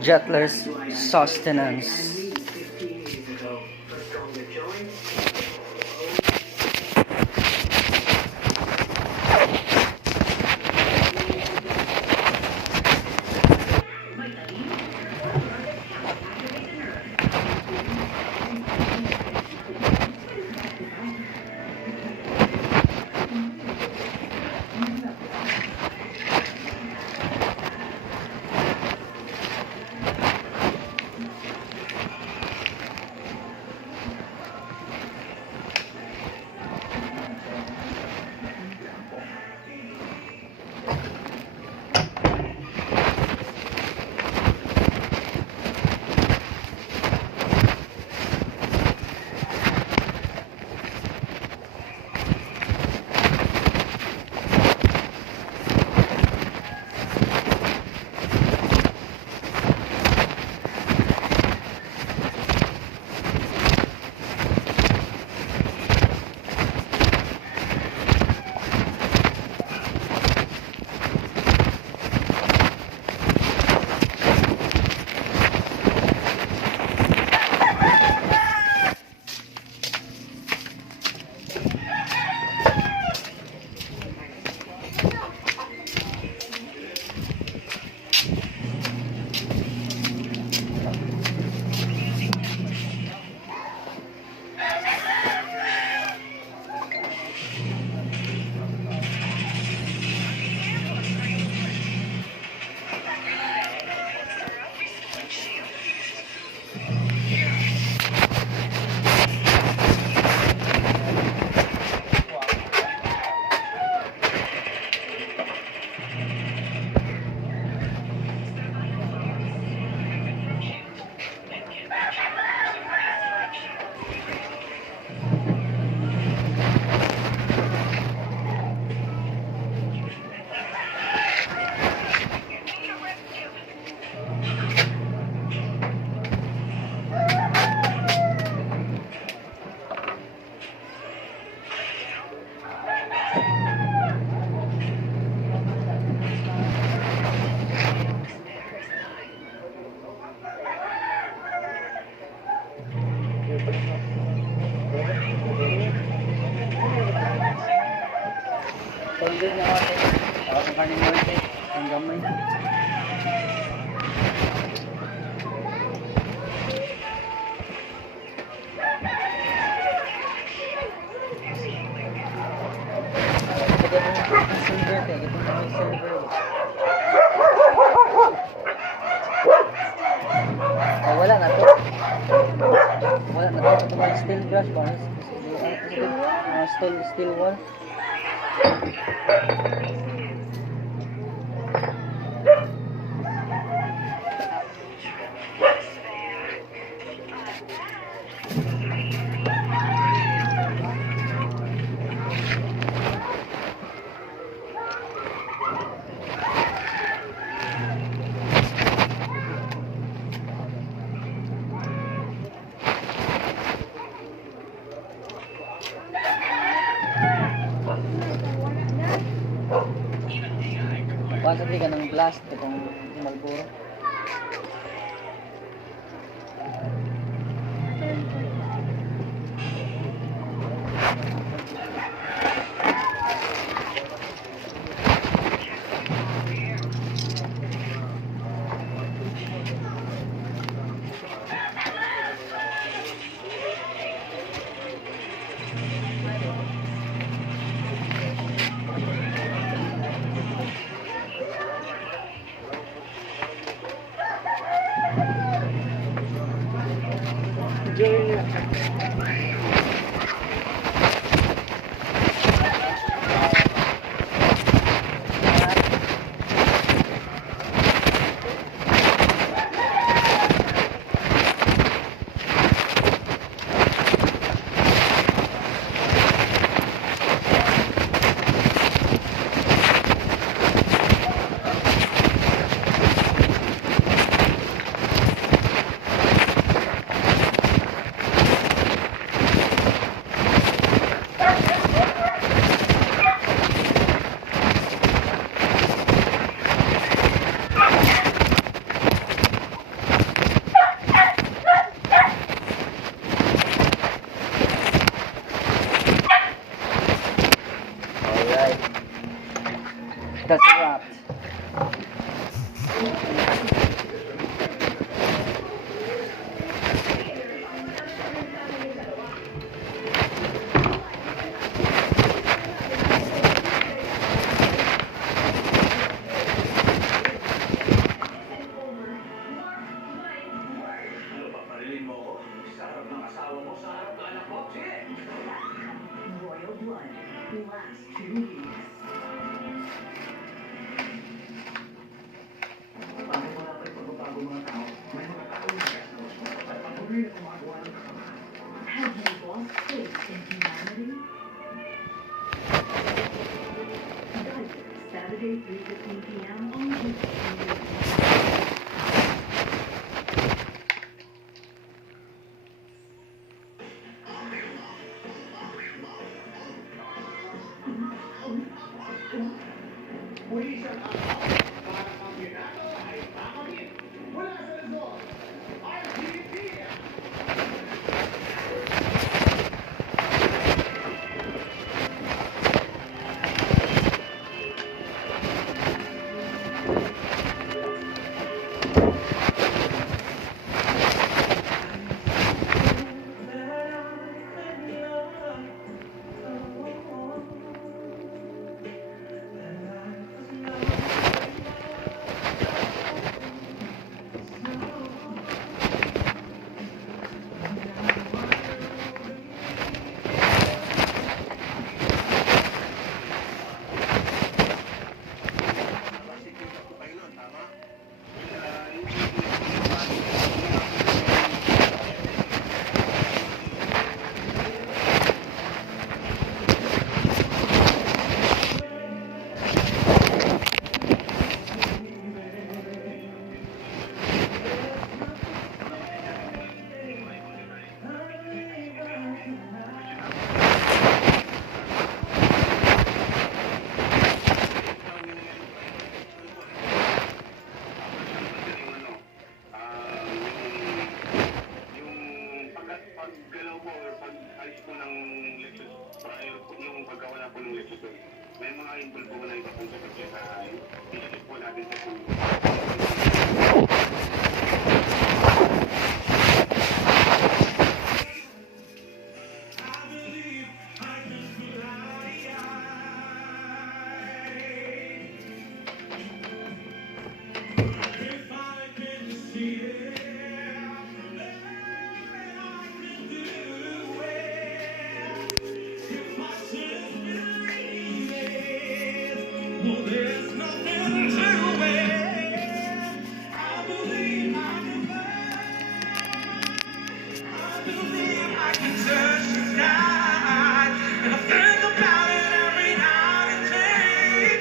Jettler's sustenance. Tolong na ako. Ako sa kanin norte. Ang gamay. Wala na to. Wala na to. Ito mga steel brush ba? Steel wall. Pasok ka ng glass itong Malboro. That's a wrap. Royal Blood lasts 2 weeks. Bakit wala pa yung pagbabago mga tao? May mga tao na at patuloy na gumagawa ng kasalanan. Have you lost faith in humanity? Diapers, Saturday 3:15 p.m. on YouTube. Pulisan ang para kampyonato ay makamit mula sa Luzon. RGP! May mga impul po na iba pong sagot sa isip po natin sa puno. Well, there's nothing to it. I believe I can fly. I believe I can touch the sky. And I think about it every night and day.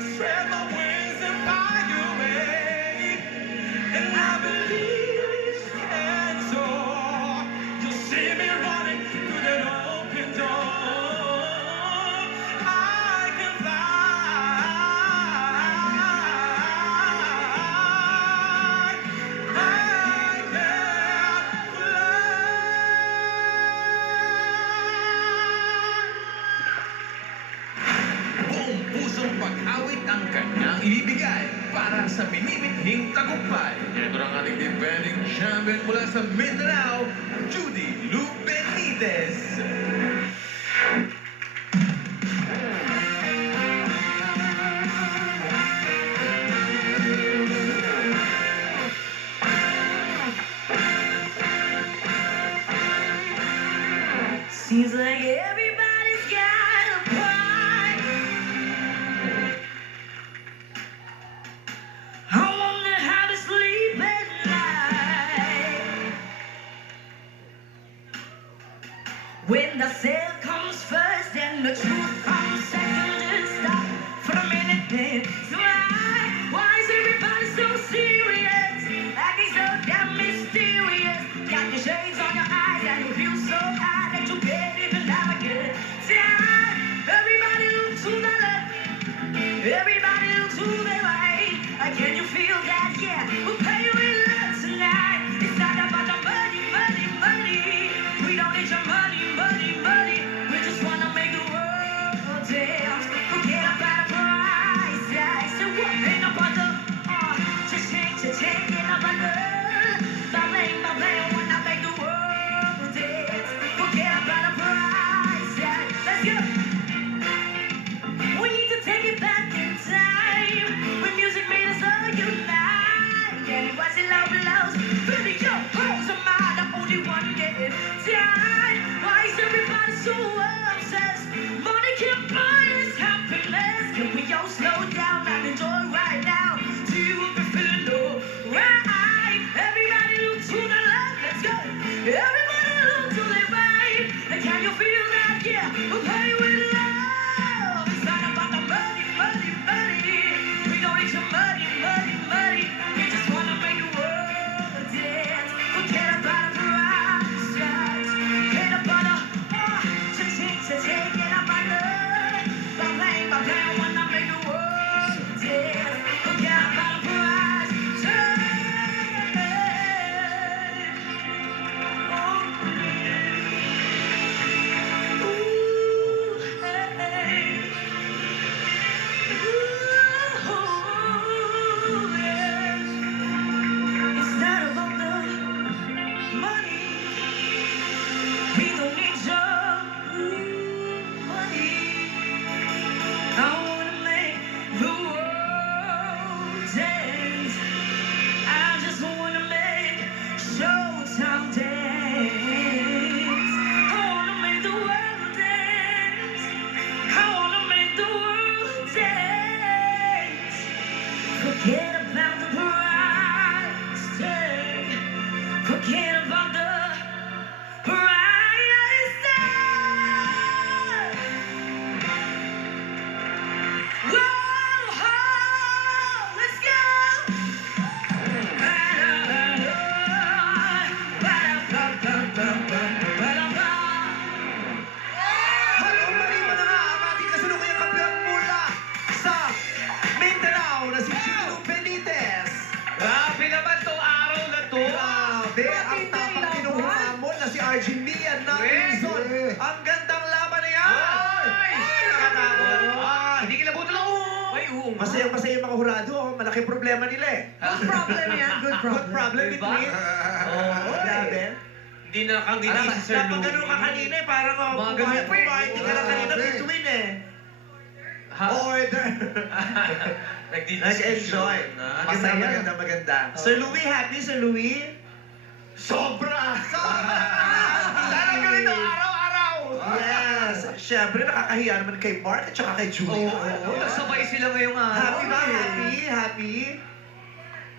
Spread my wings and fly away. And I believe I can soar. You'll see me running through that open door. I can fly. Buong pusong pag-awit ang kanyang ibibigay para sa minimithing tagumpay. Ito ang ating defending champion mula sa Mindanao, Judy Lu Benitez. Seems like everybody's got a price. I wonder how to sleep at night. When the sale comes first and the truth comes second, just stop for a minute then. So why is everybody so serious? Acting so damn mysterious. Got your shades on your eyes and you feel so high that you can't even navigate. Everybody look to the left, everybody look to the right. Can you feel that? Yeah, we'll pay you in love tonight. It's not about the money, money, money. We don't need your money, money, money. We just wanna make the world dance. Forget about a price. Can we all slow down and enjoy right now? Do you ever feel low? Right? Everybody look to the left, let's go. Everybody look to the right. And can you feel that? Yeah, we're playing with love. It's not about the money, money, money. We don't need your money, money, money. We just wanna make the world dance. Forget about the price tags. Forget about the cha-ching, get up on the my plan, wanna make the world dance. Forget about the price tag. It's not about the money. We don't need your money. I wanna make the world dance. I just wanna make Showtime dance. I wanna make the world dance. I wanna make the world dance. Forget about the price tag. Forget about the price tag. Whoa, let's go. Halong mali mo na nga ang ating kasalukuyang kampiyon mula sa Mindanao na si Gino Benitez. Grabe naman tong araw na to. Grabe, ang tapang kinuhamon na si RG Mian ng Luzon. Ang gandang laban na yan. Nakakatakot. Hindi kilabutan lang. Ay, Masayang-masaya yung mga hurado. Malaki problema nila eh. Good problem yan, good problem. Good problem Diba? between. Grabe. Hindi nakangiti si Sir Louie. Napagano ka kanina eh, parang Mga ganun pa eh. pumayati ka lang kanina between eh. Order. Nag-enjoy. Maganda, maganda. Sir Louie, happy Sir Louie? Sobra! Sobra! Sana ganito araw-araw! Yes! Siyempre, nakakahiya naman kay Mark at saka kay Julia. Nagsabay sila ngayong araw. Happy ba? Happy? Happy?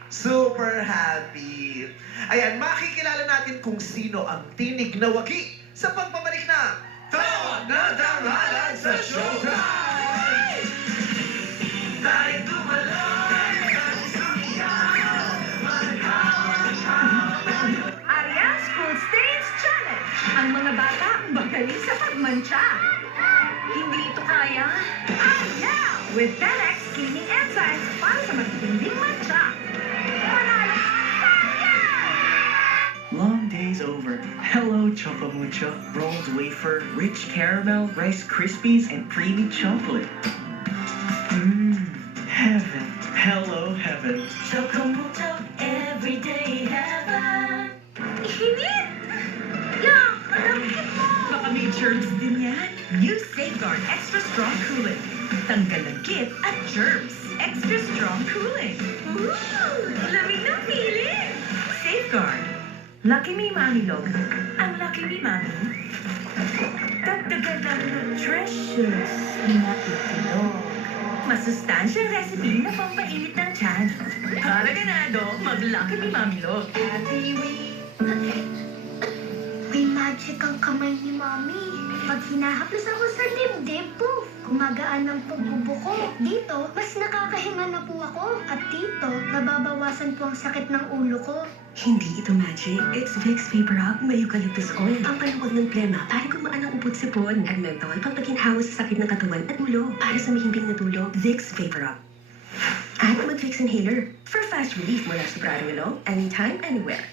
Super happy. Ayan, makikilala natin kung sino ang tinig na wagi sa pagbabalik na Tawag na Tanghalan sa Showtime! Kahit tumalay, kahit sumiyaw, Arya School Stage Challenge. Ang mga bata magaling sa pagmantsa. Hindi ito kaya? Arya! With 10x cleaning enzymes para sa matitinding mantsa. Panalo! Long day's over. Hello, Choco Mucho. Rolled wafer, rich caramel, Rice Krispies, and creamy chocolate. Mmm, heaven. Hello, heaven. Chocomucho, everyday heaven. Ihinit! Yak! Malapit mo! Baka may germs din yan. New Safeguard Extra Strong Cooling. Tanggal ng kit at germs. Extra Strong Cooling. Ooh! Lamig ng piling! Safeguard. Lucky Me Mamilog. Ang Lucky Me Mami. Dagdagan ng nutritious na itlog. Masustansyang recipe na pampainit ng tiyan. Para ganado, mag-Lucky Me Mamilog. May magic ang kamay ni Mami. Pag hinahaplos ako sa dibdib, poof! Gumagaan ang pagbubuko. Dito, mas nakakahinga na po ako. At dito, nababawasan po ang sakit ng ulo ko. Hindi ito magic. It's Vicks Vapor Rub may eucalyptus oil. Pampaluwag ng plema para gumaan ang upot sipon. At menthol, pampaginhawa sa sakit ng katawan at ulo. Para sa mahimbing na tulog, Vicks Vapor Rub. At mag-Vicks Inhaler for fast relief mula sa Pradong anytime, anywhere.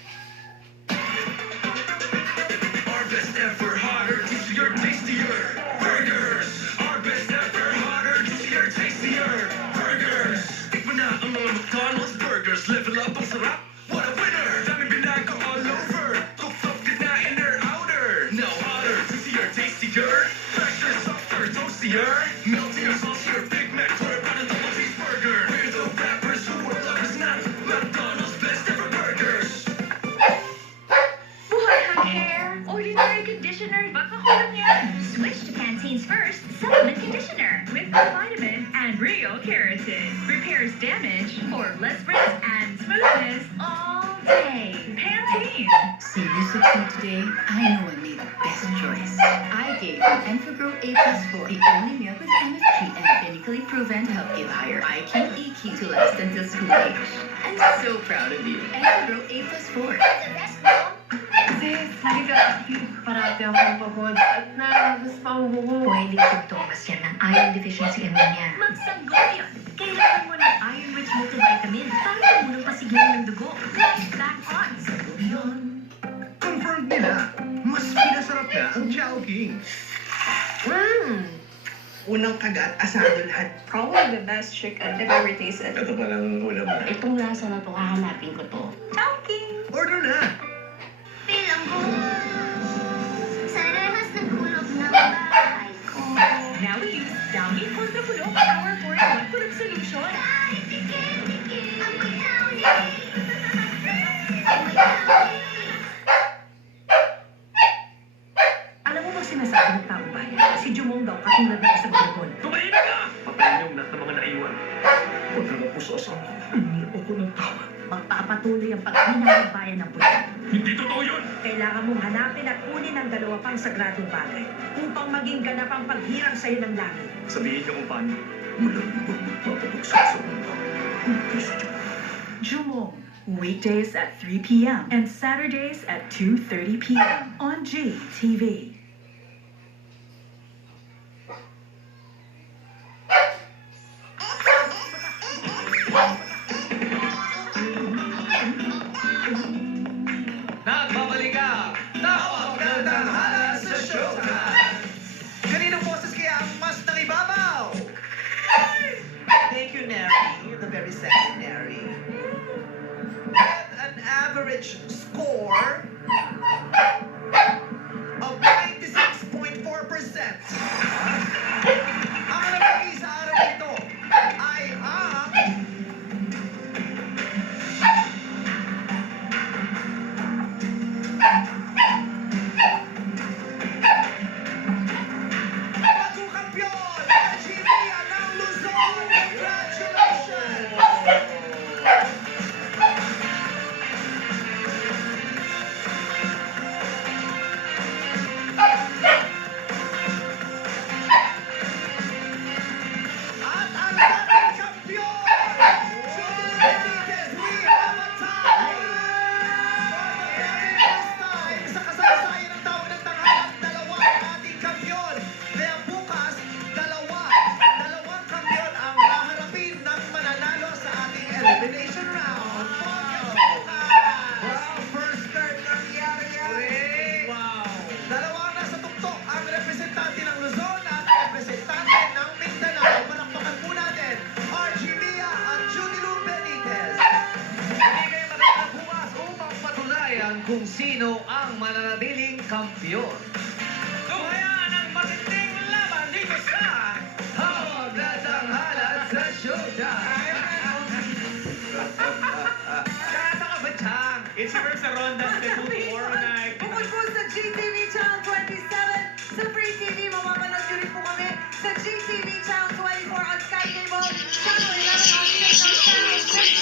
Our best ever, harder, juicier, tastier burgers. Our best ever, harder, juicier, tastier burgers. Tikman na ang mga McDonald's burgers. Level up ang sarap. What a winner! Dami binago all over. Cooked up, good na inner, outer. Now hotter, juicier, tastier. Fresher, softer, toastier. Meltier, saucier, Big Mac, quarter pound and double cheeseburger. We're the rappers who are lovers, not McDonald's best ever burgers. Buhay ang hair! Ordinary conditioner! Baka kulang yan! Switch to Pantene's first supplement conditioner with vitamin and and Real Keratin. Repairs damage for lustrous and smoothness all day. Pantene. Serious with me today? I know I made the best choice. I gave you Enfagrow A+4, the only milk with MSG and clinically proven to help give higher IQ, EQ to last until school age. I'm so proud of you. Enfagrow A+4. Sis, lagi ka. Parati akong pagod at nalabas pa ang buho. Pwedeng sintomas yan ng iron deficiency anemia. Magsanggol yan. Kailangan mo ng iron-rich multivitamin para tumulong pasiglan ng dugo. Back on. Sanggol yun. Confirmed nila, mas pinasarap na ang Chowking. Unang kagat, asado lahat. Probably the best chicken I've ever tasted. Ito palang ulam na. Itong lasa na to, hahanapin ko to. Chowking! Order na! Bilang ko sa rehas ng kulog ng bahay ko. Now we use Downy Contra Bulok Power 4-in-1 Kulog Solution. Kahit tikim-tikim, amoy downy. Amoy downy. Alam mo ba sinasabi ng taong bayan? Si Jumong daw katulad ng isang dragon. Tumahimik ka! Patayin yung lahat ng mga naiwan. Huwag ka na po sa asawa. Hindi ako ng tawa. Magpapatuloy ang paghina ng bayan ng bulan. Hindi totoo yun! Kailangan mong hanapin at kunin ang dalawa pang sagradong bagay upang maging ganap ang paghirang sa'yo ng langit. Sabihin niyo kung paano. Walang ibang magpapabagsak sa mundo. Hindi si Jumong. Jumong, weekdays at 3 p.m. and Saturdays at 2:30 p.m. on GTV. Nagbabalik ang Tawag ng Tanghala sa Showtime! Kaninong boses kaya ang mas nangibabaw? Thank you, Neri. The very sexy Neri. With an average score of 96.4%. Ang nabagi sa araw ito ay ang bagong kampiyon, Archivia ng Luzon! Congratulations! At ang dating kampiyon, Judy Benitez, we have a tie! For the very first time sa kasaysayan ng Tawag ng Tanghala, dalawa ang ating kampiyon. Kaya bukas, dalawang kampiyon ang haharapin ng mananalo sa ating elimination round. Wow, first start nangyari yan. Wow. Dalawa ang nasa tuktok, ang representante ng Luzon at ang representante ng Mindanao. Palakpakan po natin, Archivia at Judy Lou Benitez. Hindi kayo magandang bukas upang patunayan kung sino ang mananatiling kampiyon. Tuhayan ang matinding laban dito sa Tawag na Tanghala sa Showtime! Kata ka ba, Chang? It's your sa Ronda tomorrow night. Bukod po sa GTV Channel 27, sa Free TV, mamapanood nyo rin po kami sa GTV Channel 24 on Sky Cable, Channel 11 on Signal Channel 6.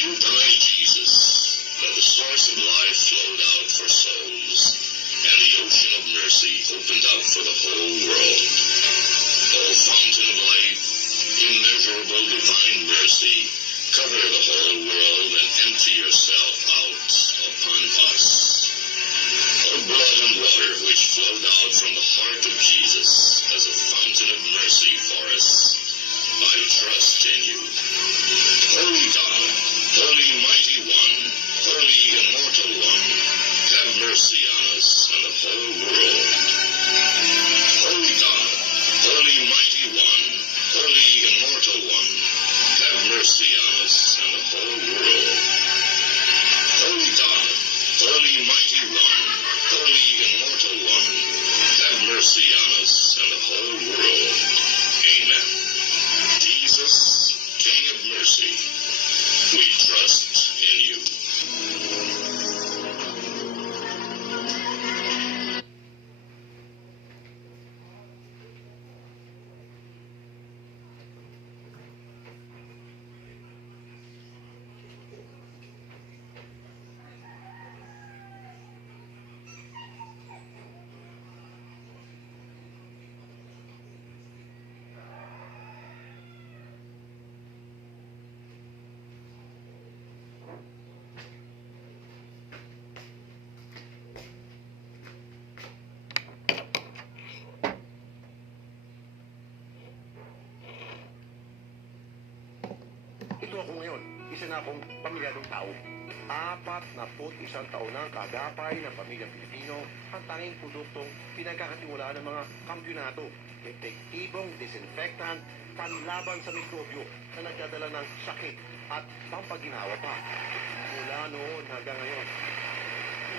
You died, Jesus. Let the source of life flowed out for souls, and the ocean of mercy opened up for the whole world. O fountain of life, immeasurable divine mercy, cover the whole world isa na akong pamilyadong tao. 41 taon na ang kagapay ng pamilyang Pilipino ang tanging produktong pinagkakatiwalaan ng mga kampiyonato. Epektibong disinfectant panlaban sa mikrobyo na nagdadala ng sakit at pampaginawa pa. Mula noon hanggang ngayon,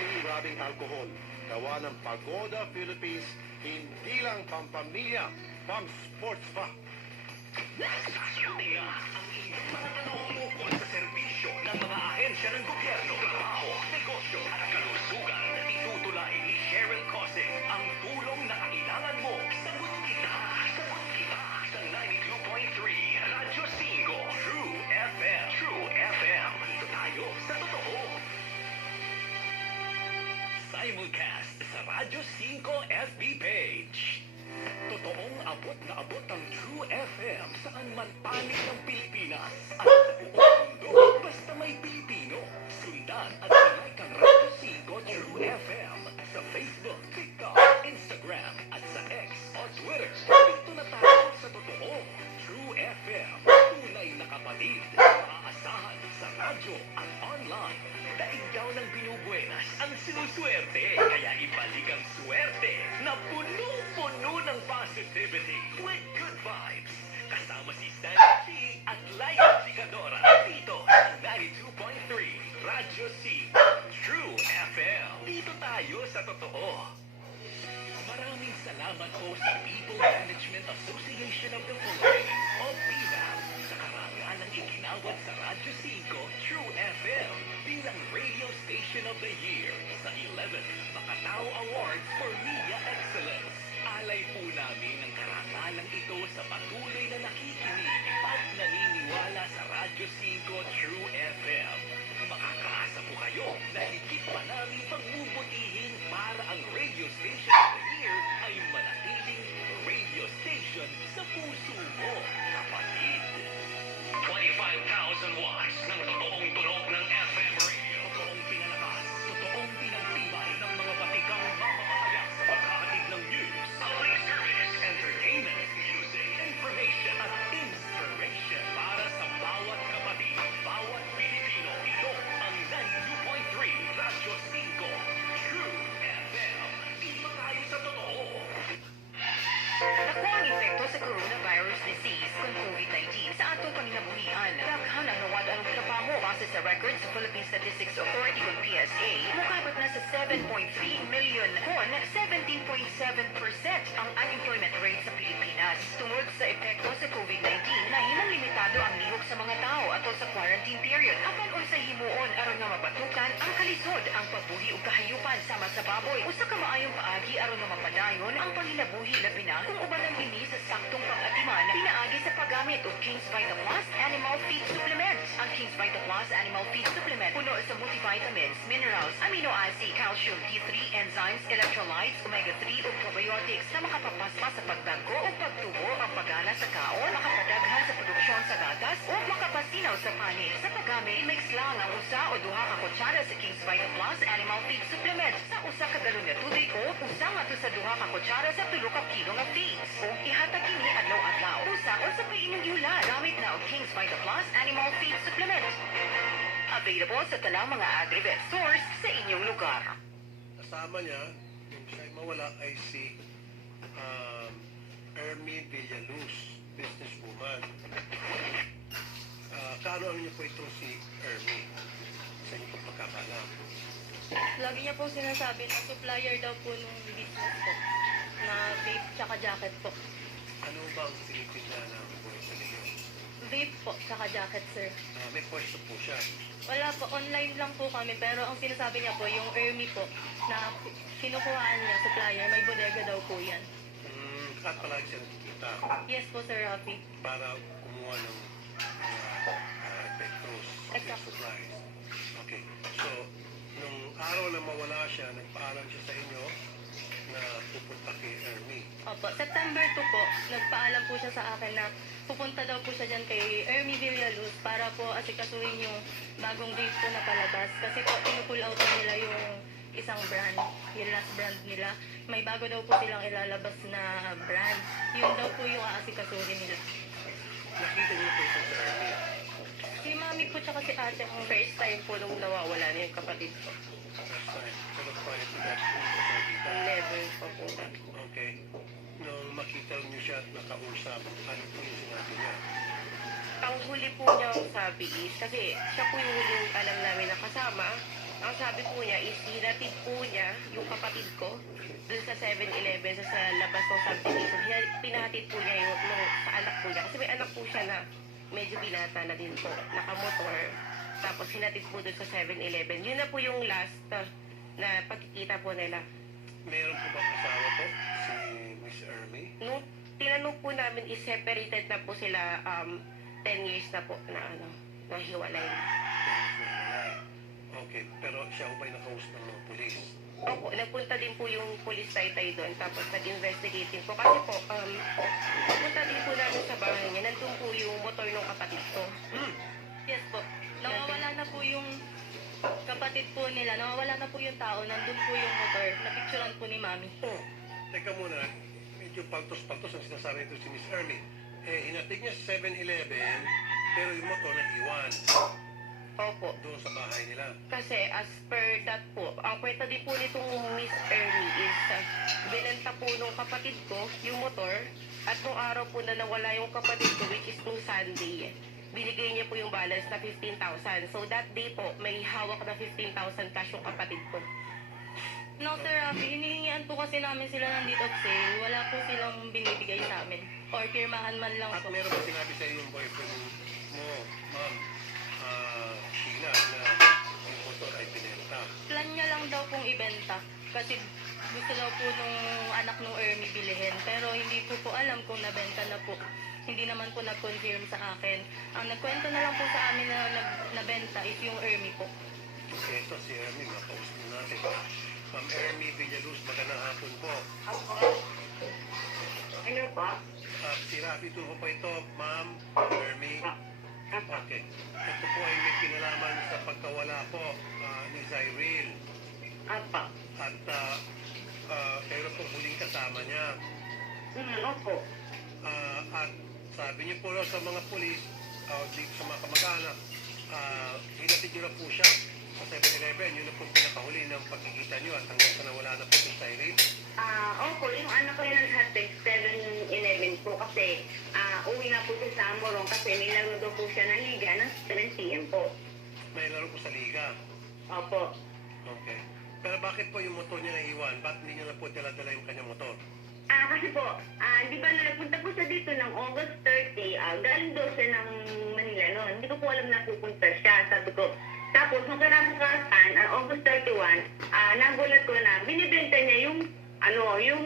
inirabing alkohol, gawa ng Pagoda Philippines, hindi lang pampamilya, pam-sports pa. Sasagutin nga ang inyong mga tanong ukol sa serbisyo ng mga ahensya ng gobyerno, trabaho, negosyo at kalusugan na itutulay ni Cheryl Cose. Ang tulong na kailangan mo. Sagot kita sa 92.3 Radyo 5 True FM. True FM. Dito tayo sa totoo. Simulcast sa Radyo 5 FB page. Totoong abot na abot ang True FM saan man panig ng Pilipinas at sa buong mundo. Basta may Pilipino, sundan at like ang Radyo 5 True FM sa Facebook, TikTok, Instagram at sa X o Twitter. Dito na tayo sa totoo. True FM, tunay na kapatid, maaasahan sa radyo at online. Daigyaw ng binubuenas ang sinuswerte, kaya ibalik ang swerte na puno-puno ng positivity with good vibes. Kasama si Stan G at Laia Chicadora dito sa 92.3 Radyo C True FM. Dito tayo sa totoo. Maraming salamat po sa People Management Association of the Philippines o PMAP sa karangalang iginawad sa Radyo 5 True FM bilang Radio Station of the Year sa 11th Macatao Awards for Media Excellence. Alay po namin ang karangalang ito sa patuloy na nakikinig at naniniwala sa Radyo 5 True FM. Makakaasa po kayo na higit pa namin pagbubutihin para ang Radio Station of the Year ay manatiling radio station sa puso mo, kapatid. 25,000 watts ng totoong tunog ng FM radio. Totoong pinalakas, totoong pinagtibay ng mga batikang mamamahayag sa paghahatid ng news, public service, entertainment, music, information at inspiration para sa bawat kapatid, bawat Pilipino. Ito ang 92.3 Radyo 5 True FM. Dito tayo sa totoo. Nakuha ang epekto sa coronavirus disease kung COVID-19 sa atong panginabuhian. Daghan ang nawad ang trabaho base sa records sa Philippine Statistics Authority o PSA. Mukabot na sa 7.3 million kon 17.7% ang unemployment rate sa Pilipinas. Tungod sa epekto sa COVID-19, nahimong limitado ang lihok sa mga tao atol sa quarantine period. Apan unsay himuon aron nga mabatukan ang kalisod, ang pabuhi ug kahayupan sama sa baboy. Usa ka maayong paagi aron nga mapadayon ang panginabuhi labi na kung uban ang bini sa saktong pag-atiman, pinaagi sa paggamit og King's Vita Plus Animal Feed Supplement. Ang King's Vita Plus Animal Feed Supplement puno sa multivitamins, minerals, amino acid, calcium, D3, enzymes, electrolytes, omega-3 ug probiotics na makapapasma sa pagdagko o pagtubo ang pagana sa kaon, makapadaghan sa produksyon sa gatas o makapasinaw sa panin. Sa paggamit, i-mix lang ang usa o duha ka kutsara sa King's Vita Plus Animal Feed Supplement sa usa ka galon nga tubig o usa ngadto sa duha ka kutsara sa 3 ka kilo nga feeds. O ihatag kini adlaw-adlaw. Usa o sa painyong iulan gamit na og King's Vita Plus Animal Feed Supplement. Available sa tanang mga agri-vet stores sa inyong lugar. Kasama niya, yung siya'y mawala ay si Ermi Villaluz, businesswoman. Kaano niyo po itong si Ermi sa inyong pagkakalam? Lagi niya po sinasabi na supplier daw po nung business po, na vape tsaka jacket po. Ano ba ang tinitinda ng pwesto ninyo? Vape po tsaka jacket, sir. May pwesto po siya. Wala po, online lang po kami, pero ang sinasabi niya po, yung Ermi po, na kinukuhaan niya, supplier, may bodega daw po yan. At palagi siya nakikita. Yes po, Sir Rafi. Para kumuha ng epektos, supplies. Okay. So, nung araw na mawala siya, nagpaalam siya sa inyo na pupunta kay Ermi. Opo, September 2 po, nagpaalam po siya sa akin na pupunta daw po siya dyan kay Ermi Villaluz para po asikasuhin yung bagong vape po na palabas. Kasi po, pinupull out nila yung isang brand, yung last brand nila. May bago daw po silang ilalabas na brand. Yun daw po yung aasikasuhin nila. Nakita niyo po ito sa Ermi. Si mami po tsaka si ate ang first time po nung nawawala na yung kapatid ko. First time. Pero prior to that, hindi ko nakita. Never pa po. Okay. Nung makita niyo siya at nakausap, ano po yung sinabi niya? Ang huli po niya ang sabi is, kasi siya po yung huling alam namin na kasama. Ang sabi po niya is, hinatid po niya yung kapatid ko dun sa 7-Eleven sa labas ng subdivision. Pinahatid po niya yung sa anak po niya. Kasi may anak po siya na medyo binata na din po, nakamotor. Tapos hinatid po dun sa 7-Eleven. Yun na po yung last na pagkikita po nila. Meron po ba kasama to? Si Miss Ermi? Nung tinanong po namin is separated na po sila 10 years na po na nahiwalay. Okay, pero siya ho ba'y nakausap ng mga polis? Opo, nagpunta din po yung police taytay doon, tapos nag-investigate din po. Kasi po, pupunta din po namin sa bahay niya, nandun po yung motor ng kapatid ko. Yes po. Nawawala na po yung kapatid po nila. Nawawala na po yung tao. Nandun po yung motor. Napicturan po ni Mami. Oh, teka muna, medyo paltos-paltos ang sinasabi ito si Miss Ermi. Hinatid niya sa 7-Eleven, pero yung motor naiwan. Opo. Doon sa bahay nila. Kasi as per that po, ang kwenta din po nitong Miss Ernie is binenta po nung kapatid ko yung motor at nung araw po na nawala yung kapatid ko, which is nung Sunday, binigay niya po yung balance na 15,000. So that day po, may hawak na 15,000 cash yung kapatid ko. No, Sir Rafi, hinihingian po kasi namin sila ng deed of sale. Wala po silang binibigay sa amin. Or pirmahan man lang At po. meron ba sinabi sa iyo yung boyfriend mo, ma'am, Sheila, na yung motor ay pinenta? Plan niya lang daw pong ibenta. Kasi gusto daw po nung anak nung Ermi bilihin. Pero hindi ko po alam kung nabenta na po. Hindi naman po nag-confirm sa akin. Ang nagkwento na lang po sa amin na nabenta is yung Ermi po. Okay, ito si Ermi, makausap natin. Ma'am Ermi Villaluz, magandang hapon po. Ano ba? Si Rafi Tulfo po ito, ma'am Ermi. Okay. Ito po ay may kinalaman sa pagkawala po ni Zyril. Apa? At kayo po huling kasama niya. Opo. At sabi niyo po sa mga pulis, dito sa mga kamag-anak, hinatid niyo na po siya sa 7-Eleven. Yun na po pinakahuli ng pagkikita niyo at hanggang sa nawala na po si Zyril. Opo, yung anak ko yung naghatid 7-11 po kasi uwi nga po siya sa Morong kasi may laro daw po siya ng liga ng 7 p.m. po. May laro po sa liga. Opo. Okay. Pero bakit po yung motor niya naiwan? Bakit hindi niya na po dala-dala yung kanyang motor? Kasi po, di ba na nagpunta po siya dito ng August 30, galing daw siya ng Manila noon. Hindi ko po alam na pupunta siya, sabi ko. Tapos, nung kinabukasan, August 31, nagulat ko na binibenta niya yung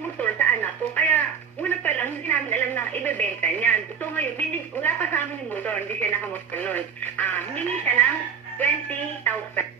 motor sa anak ko. Kaya, una pa lang, hindi namin alam na ibebenta niya. So ngayon, wala pa sa amin yung motor, hindi siya nakamotor noon. Hiningi siya ng 20,000.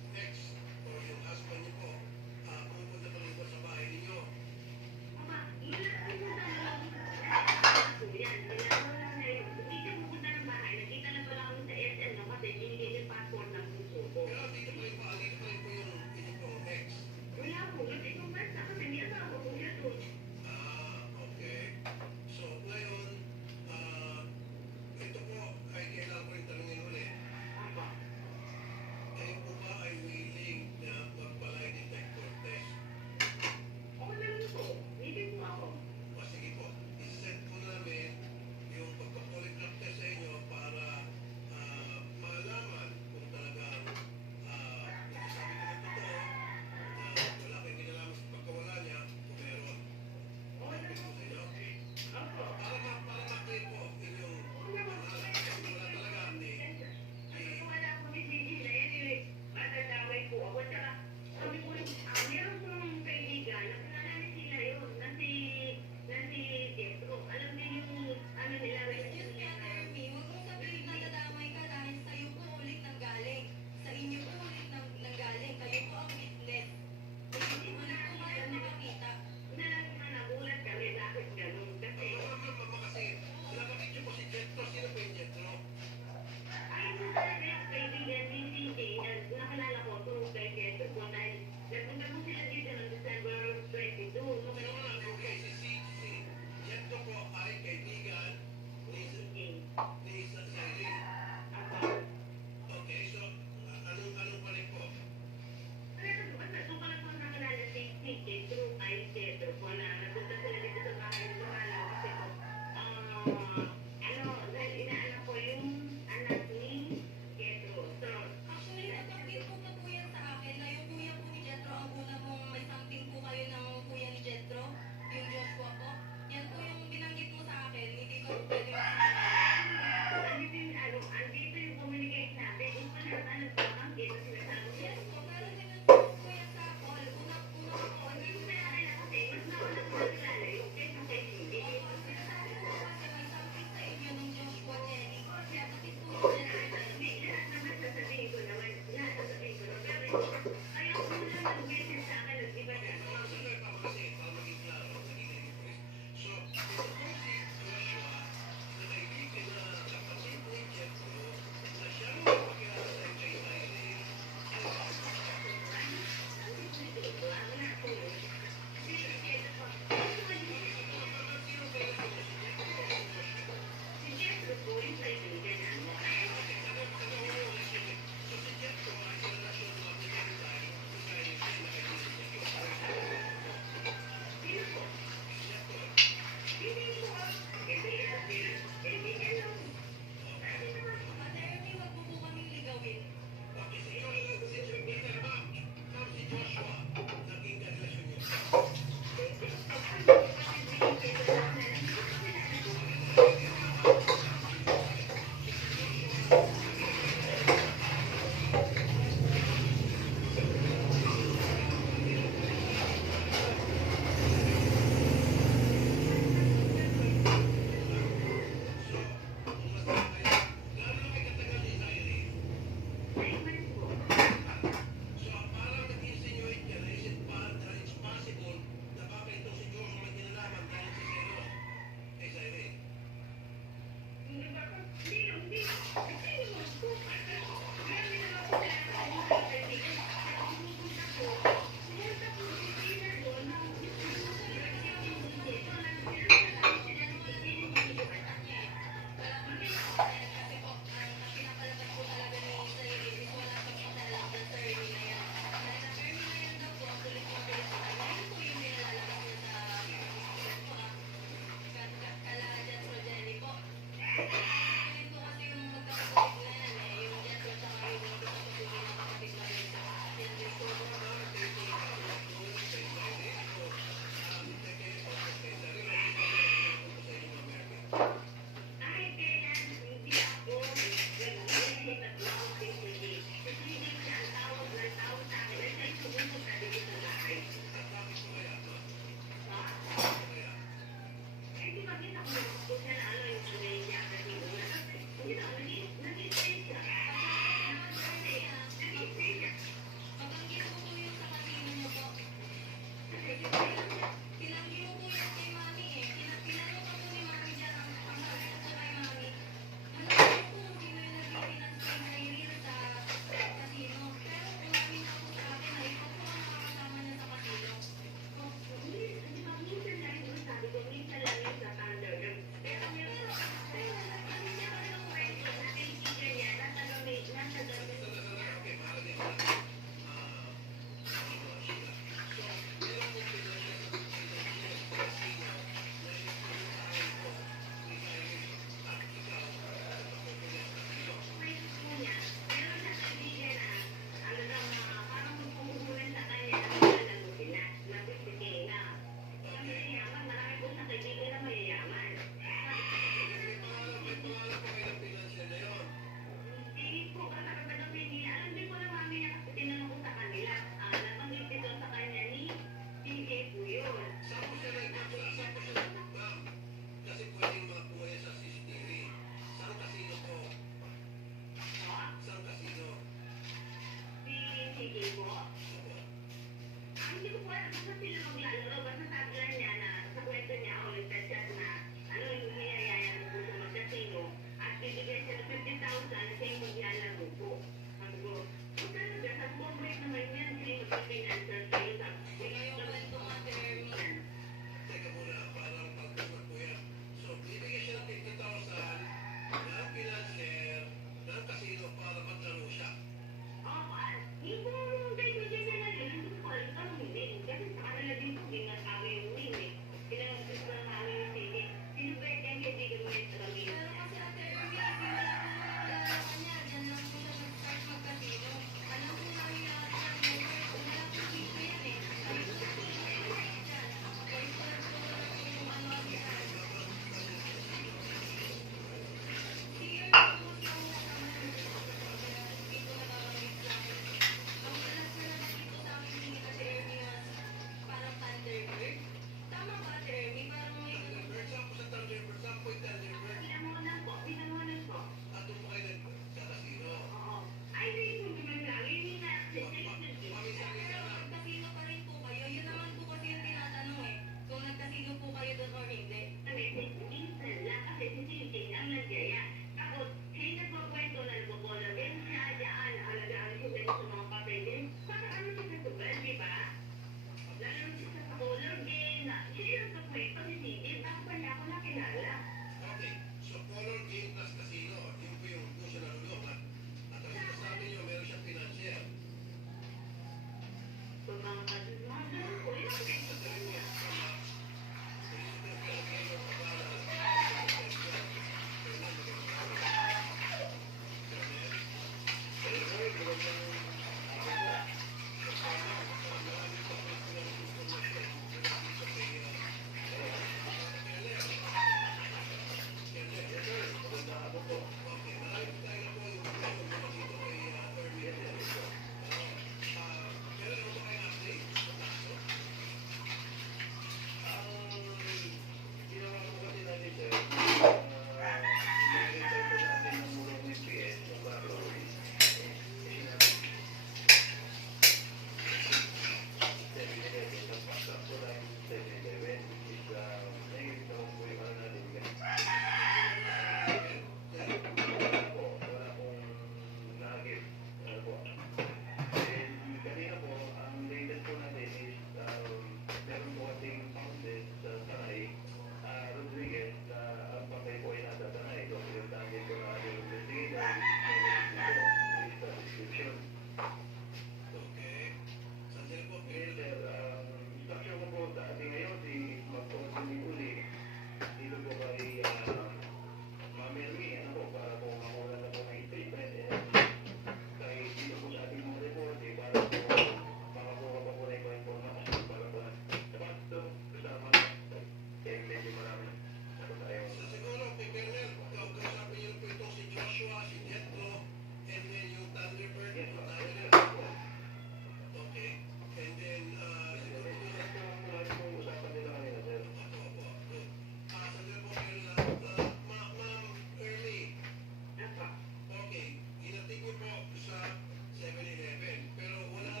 Okay, inatig niyo po sa 7-Eleven, pero wala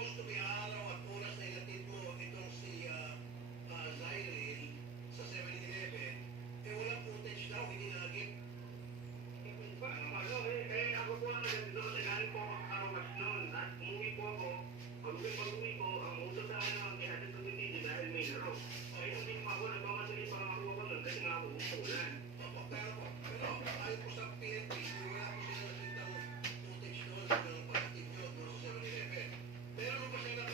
supposed to be araw at oras na ilatid mo itong si Zyril sa 7-Eleven, eh walang footage daw, hindi nalagip. Ako po ang doon sa galing po ang arawas noon at umuwi po ako. Pag-uwi ko, ang utos sa akin naman kaya sa video dahil may laro. Kaya hindi pa ako nagmamadali para makuha ko nun kasi nga ako umuulan. Pero ayaw po sa PNP, wala po sila nakitang footage doon sa mga pagkatid nyo doon sa 7-Eleven. Pero ano ba sila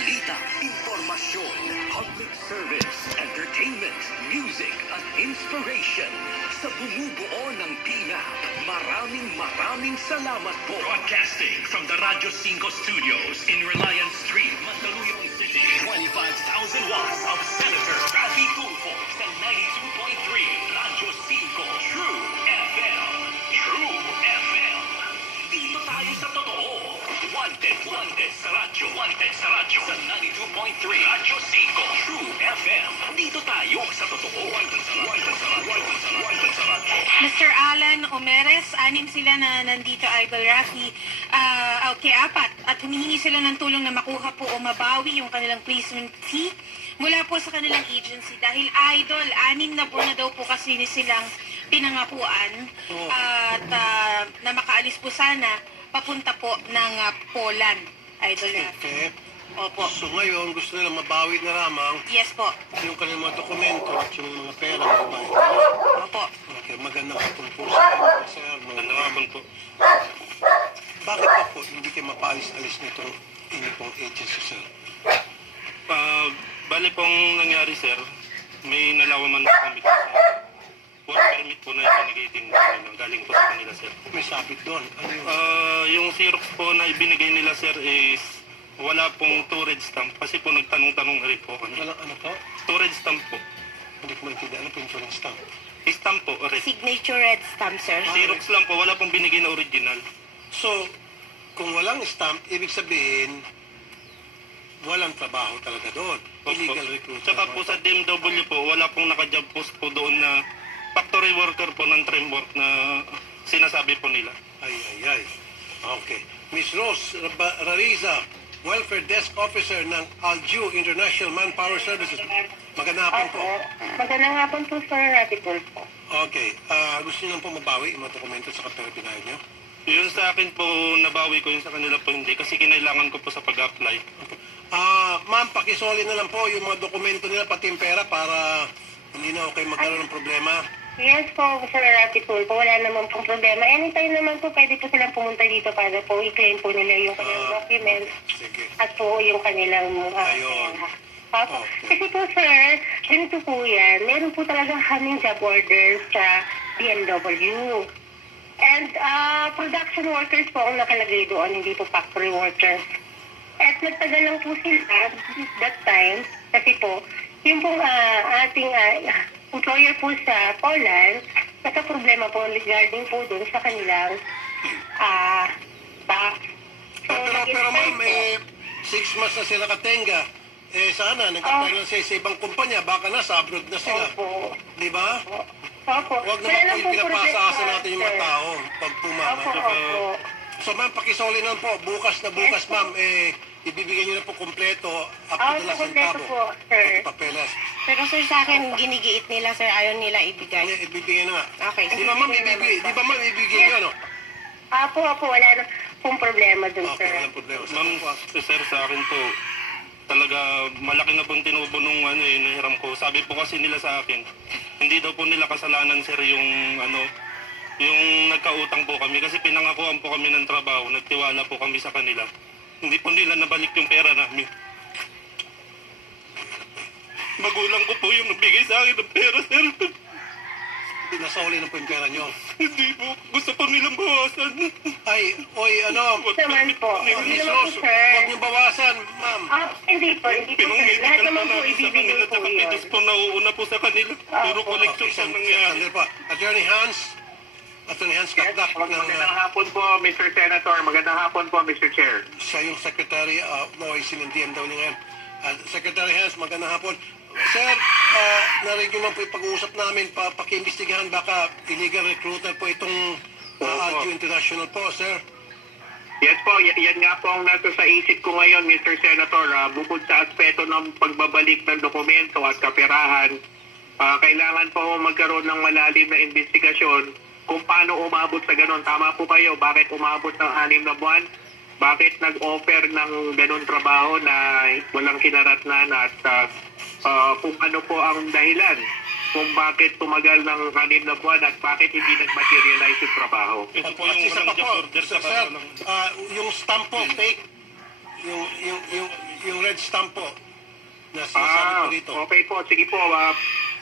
balita, impormasyon, public service, entertainment, music, at inspiration. Sa bumubuo ng PNAP, maraming salamat po. Broadcasting from the Radyo 5 Studios in Reliance Street, Mandaluyong City. 25,000 watts of Senator Rafi Tulfo sa 92.3 Radyo 5 True FM. True FM. Dito tayo sa totoo. Wanted sa radyo sa 92.3 Radyo 5 True FM. Dito tayo sa totoo. Wanted sa radyo. Mr. Alan Omeres, 6 sila na nandito, Idol Rafi. Okay, 4. At humihingi sila ng tulong na makuha po o mabawi yung kanilang placement fee mula po sa kanilang agency. Dahil Idol, 6 na po na daw po kasi silang pinangakuan at na makaalis po sana papunta po ng Poland, Idol Rafi. Okay. Opo. So ngayon, gusto nila mabawi na lamang Yes po. yung kanilang mga dokumento at yung mga pera na mabawi. Opo. Okay, magandang hapon po sa inyo, sir. Magandang hapon po. Bakit pa po hindi kayo mapaalis-alis nitong inyong pong agency, sir? Bali pong nangyari, sir, may nalawaman po kami sa work permit po na ibinigay din nila. Galing po sa kanila, sir. May sabit doon. Ano yun? Yung Xerox po na ibinigay nila, sir, is wala pong storage stamp. Kasi po nagtanong-tanong na rin po kami. Walang ano po? Storage stamp po. Hindi ko maintindihan. Ano po yung storage stamp? Stamp po, red. Signature red stamp, sir. Xerox lang po, wala pong binigay na original. So, kung walang stamp, ibig sabihin, walang trabaho talaga doon. Illegal recruitment. Tsaka po sa DMW po, wala pong naka-job post po doon na factory worker po ng trim work na sinasabi po nila. Ay. Okay. Miss Rose Rariza, Welfare Desk Officer ng Alju International Manpower Services. Magandang hapon po. Magandang hapon po, Sir Rafi Tulfo. Okay. Gusto niyo lang po mabawi yung mga dokumento sa kapera pinahid niyo? Yun sa akin po, nabawi ko yun sa kanila po hindi kasi kinailangan ko po sa pag-apply. Ma'am, pakisoli na lang po yung mga dokumento nila pati yung pera para hindi na okay magkaroon ng problema. Yes po, Sir Rafi Tulfo. Wala naman pong problema. Anytime naman po, pwede po silang pumunta dito para po i-claim po nila yung kanilang documents at po yung kanilang Ayun. Kasi po, sir, ganito po yan. Meron po talaga kaming job orders sa BMW. And production workers po ang nakalagay doon, hindi po factory workers. At nagtagal lang po sila that time kasi po, yung pong ating employer po sa Poland, nagka-problema po regarding po dun sa kanilang tax. So, Pero ma'am, 6 months na sila katenga. Sana, nagkakaroon sila sa ibang kumpanya, baka nasa abroad na sila. Opo. Di ba? Opo. Huwag Wala naman na po po pinapasa-asa problema, natin yung mga sir. tao pag pumama. Opo. So ma'am, pakisoli na po, bukas na bukas ma'am, ibibigay niyo na po kompleto up to the last kompleto centavo. po, sir. Pati papeles. Pero sir, sa akin, ginigiit nila, sir. Ayaw nila ibigay. Ibigay na nga. Okay. Di ba ma'am, ibigay niyo, no? Opo, wala na pong problema dun, Okay, sir. walang problema. Ma'am, sir, sa akin po, talaga malaki na pong tinubo nung nahiram ko. Sabi po kasi nila sa akin, hindi daw po nila kasalanan, sir, yung nagkautang po kami. Kasi pinangakuan po kami ng trabaho, nagtiwala po kami sa kanila. Hindi po nila nabalik yung pera namin. Magulang ko po yung nabigay sa akin ng pera, sir. Nasahuli na po yung pera niyo. Hindi po. Gusto po nilang bawasan. Naman po. Hindi Miss naman po, Rose, sir. huwag niyo bawasan, ma'am. Hindi po, sir. Lahat naman po ibibigay po yun. Pidos po nauuna po sa kanila. Puro collection po nangyayari. Attorney Hans Kakdak Magandang hapon po, Mr. Senator. Magandang hapon po, Mr. Chair. Siya yung Secretary OIC ng DMW ngayon. Secretary Hans, magandang hapon. Sir, narinig naman po yung pag-uusap namin, pakiimbestigahan baka illegal recruiter po itong Algio International po, sir. Yes po, yan nga po ang nasa sa isip ko ngayon, Mr. Senator. Bukod sa aspeto ng pagbabalik ng dokumento at kaperahan, kailangan po magkaroon ng malalim na investigasyon kung paano umabot sa ganon. Tama po kayo, bakit umabot ng 6 na buwan? Bakit nag-offer ng ganon trabaho na walang kinaratnan at kung ano po ang dahilan kung bakit tumagal ng 6 na buwan at bakit hindi nag-materialize yung trabaho. At isa pa po, sir, yung stamp po, fake. Yung red stamp po na sinasabi po dito. Okay po, sige po.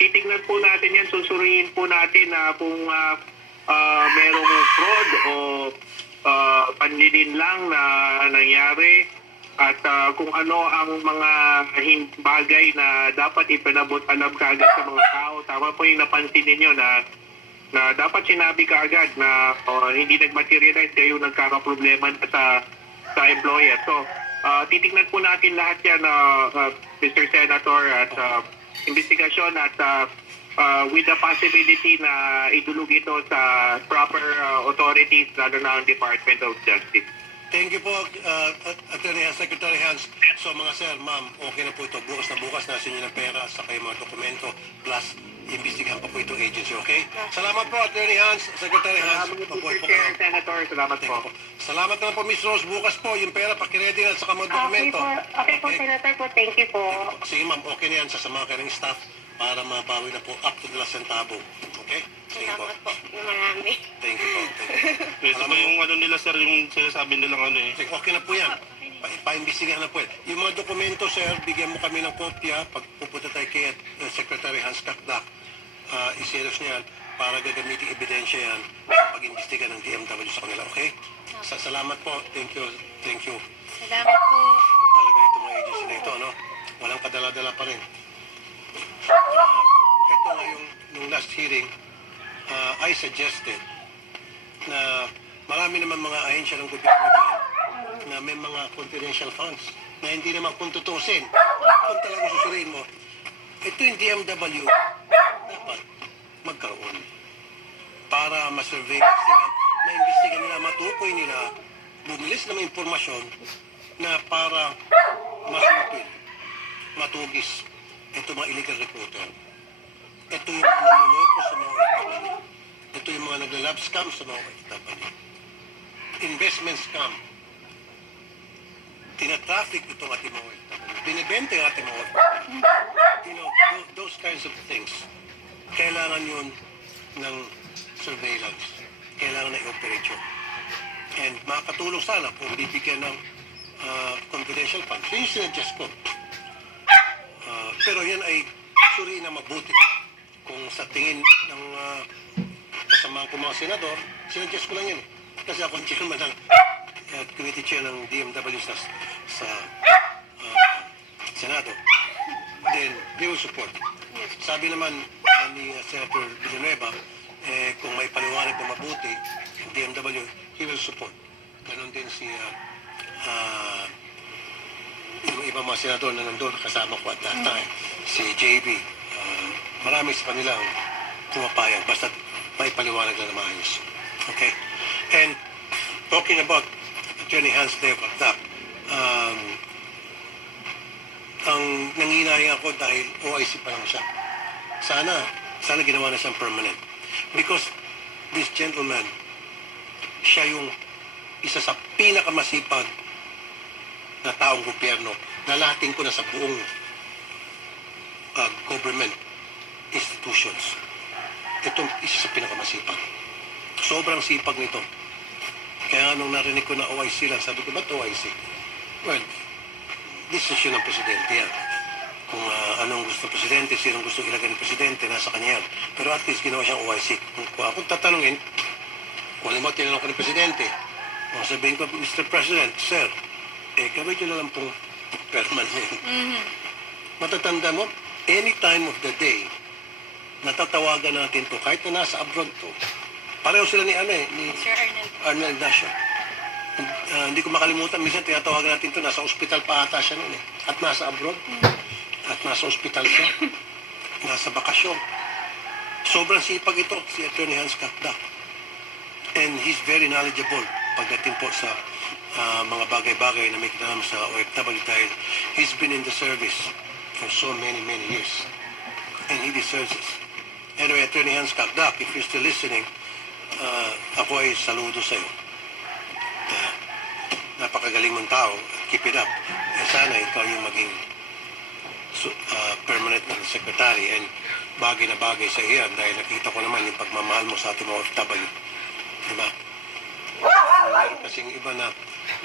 Titignan po natin yan, susuriin po natin kung merong fraud o panlilin lang na nangyari at kung ano ang mga bagay na dapat ipinabot alam kaagad sa mga tao. Tama po yung napansin ninyo na dapat sinabi kaagad na hindi nag-materialize kayo nagkakaproblema sa employer. So, titignan po natin lahat yan, Mr. Senator, at investigasyon at with the possibility na idulog ito sa proper authorities, lalo na ang Department of Justice. Thank you po, Attorney Secretary Hans. So mga sir, ma'am, okay na po ito. Bukas na bukas nasa inyo ng pera sa kayo mga dokumento plus imbestigahan pa po itong agency, okay? Salamat po, Attorney Hans, Secretary Hans. Mabuhay po kayo. Senator, salamat po. Salamat na po, Miss Rose. Bukas po, yung pera, pakiready na sa mga dokumento. Okay po, Senator po. Thank you po. Sige ma'am, okay na yan. Sasama ka ng staff para mabawi na po up to the last centavo. Okay? Sige po. Salamat po. Marami. Thank you po. Ito pa yung nila, sir, yung sinasabi nilang Okay na po yan. Pa-imbestigahan na po yan. Yung mga dokumento, sir, bigyan mo kami ng kopya. Pag pupunta tayo kay Secretary Hans Kakdak, iseros niyan para gagamitin ebidensya yan pag-imbestiga ng DMW sa kanila. Okay? Salamat po. Thank you. Thank you. Salamat po. Talaga itong mga agency na ito, no? Walang kadala-dala pa rin. Ito nga yung last hearing, I suggested na marami naman mga ahensya ng gobyerno dyan na may mga confidential funds na hindi naman kung tutusin. Kung talagang susuriin mo, ito yung DMW, dapat magkaroon para ma-survey sila, ma-investigan nila, matukoy nila, bumilis na may impormasyon na para masupil, matugis ito mga illegal recruiter. Ito yung mga nanloloko sa mga OFW. Ito yung mga nagla-love scam sa mga OFW. Investment scam. Tinatraffic itong ating mga OFW. Binibenta yung ating mga OFW. You know, those kinds of things. Kailangan yun ng surveillance. Kailangan na i-operate yun. And makakatulong sana kung bibigyan ng confidential funds. Yun yung sinuggest ko. Pero yan ay suriin na mabuti. Kung sa tingin ng kasama ko mga senador, sinuggest ko lang yan. Kasi ako ang chairman ng committee chair ng DMW sa Senado. Then, they will support. Sabi naman ni Senator Villanueva, kung may paliwanag na mabuti, DMW, he will support. Ganon din si yung ibang mga senador na nandun, kasama ko at that time, si JB. Marami sa kanila ang pumapayag, basta may paliwanag na maayos. Okay? And talking about Attorney Hans Leo Kakdak, ang nanginayang ako dahil OIC pa lang siya. Sana ginawa na siyang permanent. Because this gentleman, siya yung isa sa pinakamasipag na taong gobyerno na lahating ko na sa buong government institutions. Ito isa sa pinakamasipag. Sobrang sipag nito. Kaya nung narinig ko na OIC lang, sabi ko, ba't OIC? Well, decision ng presidente yan. Kung anong gusto ng presidente, sinong gusto ilagay ng presidente, nasa kanya yan. Pero at least ginawa siyang OIC. Kung ako tatanungin, kung alam mo, tinanong ko ng presidente, sabihin ko, Mr. President, Sir, gawin nyo na lang pong permanent. Matatanda mo, any time of the day, natatawagan natin to, kahit na nasa abroad to. Pareho sila ni Sir Arnel Dasha. Hindi ko makalimutan, minsan tinatawagan natin to, nasa ospital pa ata siya noon At nasa abroad. At nasa ospital siya. Nasa bakasyon. Sobrang sipag ito, si Attorney Hans Kakdak. And he's very knowledgeable pagdating po sa mga bagay-bagay na may kinalaman sa OFW dahil he's been in the service for so many years. And he deserves it. Anyway, Attorney Hans Kakdak, if you're still listening, ako ay saludo sa'yo. Napakagaling mong tao. Keep it up. Sana ikaw yung maging permanent na secretary and bagay na bagay sa iyan dahil nakita ko naman yung pagmamahal mo sa ating mga OFW. Diba? Meron kasing iba na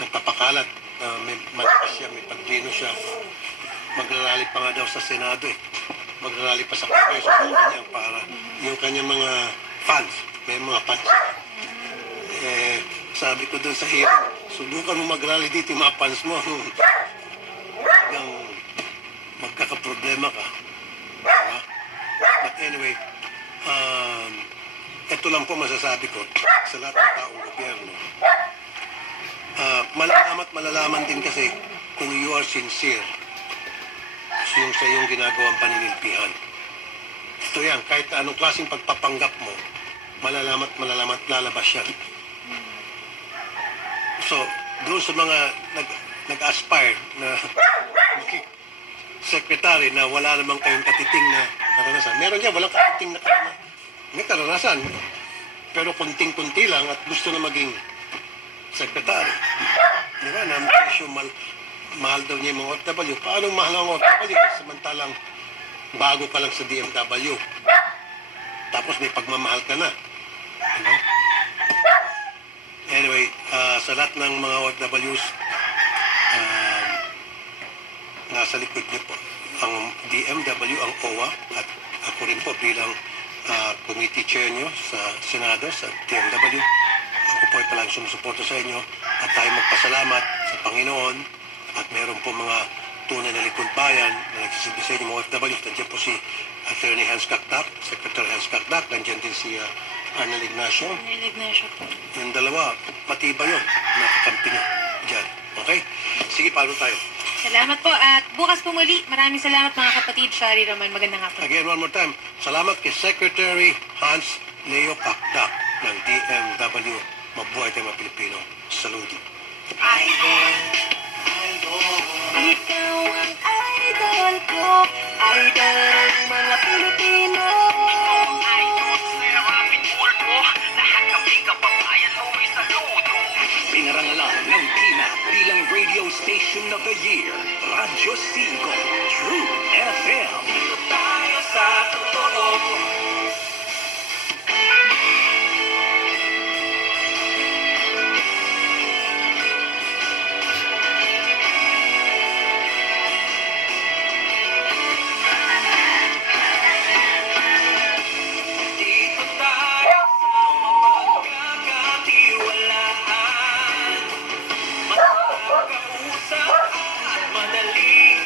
nagpapakalat, may malakas siya, may paglino siya. Magrarally pa nga daw sa Senado Magrarally pa sa Congress para yung kanyang mga fans, may mga fans. Sabi ko doon sa hearing, subukan mo mag-rally dito yung mga fans mo. Hanggang magkakaproblema ka. Diba? But anyway, ito lang po masasabi ko sa lahat ng taong gobyerno. Malalaman din kasi kung you are sincere yung sa iyong ginagawang paninilpihan. Ito yan, kahit anong klaseng pagpapanggap mo, malalaman lalabas yan. So, doon sa mga nag-aspire na secretary na wala namang kayong katiting na karanasan. Meron niya, walang katiting na karanasan. May karanasan, pero kunting-kunti lang at gusto na maging secretary. Di ba? Na presyo mahal daw niya yung mga OFW. Paano mahal ang OFW? Samantalang bago ka lang sa DMW. Tapos may pagmamahal ka na. Diba? Anyway, sa lahat ng mga OFWs, nasa likod niyo po ang DMW, ang OWA, at ako rin po bilang committee chair niyo sa Senado, sa DMW. Ako po ay palagi sumusuporta sa inyo at tayo magpasalamat sa Panginoon at meron po mga tunay na likod bayan na nagsisilbi sa inyo mga OFW. Nandiyan po si Attorney Hans Kakdak, Secretary Hans Kakdak, nandiyan din si Arnel Ignacio. po. Yung dalawa, matibay yun, nakakampi niya dyan. Okay? Sige, paano tayo? Salamat po at bukas po muli. Maraming salamat mga kapatid. Shari Roman, magandang hapon. Again, one more time, salamat kay Secretary Hans Leo Kakdak ng DMW. Mabuhay tayo mga Pilipino. Saludo. Ikaw ang idol ko, idol ng mga Pilipino. Pinarangalan ng PINA bilang Radio Station of the Year, Radyo 5, True FM. Tayo sa totoo. Dito tayo sa mapagkakatiwalaan. Makakausap at madaling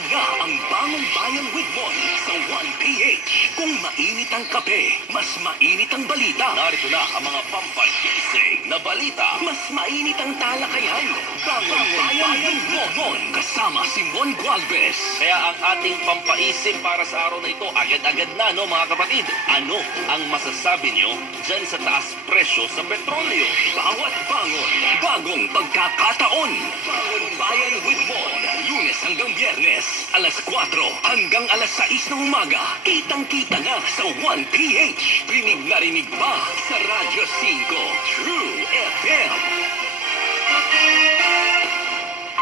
Sunod na ang Bangong Bayan with Mon sa 1PH. Kung mainit ang kape, mas mainit ang balita. Narito na ang mga pampagising na balita. Mas mainit ang talakayan. Bangong Bayan with Mon. Kasama si Mon Gualvez. Kaya ang ating pampaisip para sa araw na ito, agad-agad na, no mga kapatid? Ano ang masasabi nyo dyan sa taas presyo sa petrolyo? Bawat bangon, bagong pagkakataon. Bawat Bayan with Mon, Lunes hanggang Biyernes, alas 4 hanggang alas 6 ng umaga. Kitang-kita na sa 1PH. Rinig na rinig pa sa Radyo 5 True FM.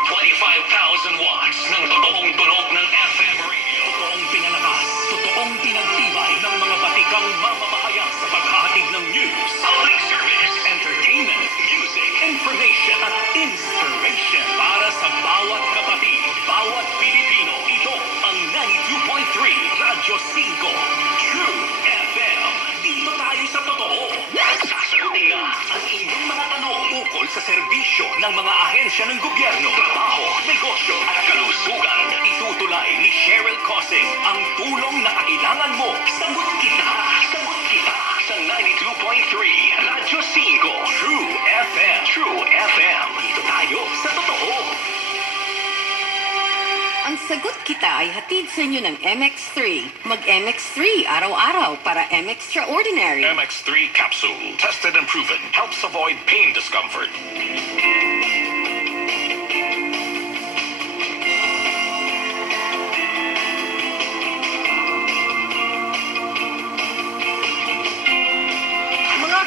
25,000 watts ng totoong tunog ng FM radio. Totoong pinalakas, totoong pinagtibay ng mga batikang mamamahayag sa paghahatid ng news, public service, entertainment, music, information, at inspiration para sa bawat kapatid, bawat Pilipino. Ito ang 92.3 Radyo 5 True FM. Dito tayo sa totoo. Sasagutin na ang inyong mga tanong ukol sa serbisyo ng mga ahensya ng gobyerno, trabaho, negosyo at kalusugan. Itutulay ni Cheryl Cosing ang tulong na kailangan mo. Sagot kita! Sagot kita! Sa 92.3 Radyo 5 True FM. True FM. Dito tayo sa totoo. Ang sagot kita ay hatid sa inyo ng MX3. Mag-MX3 araw-araw para MX-Traordinary. MX3 capsule. Tested and proven. Helps avoid pain discomfort.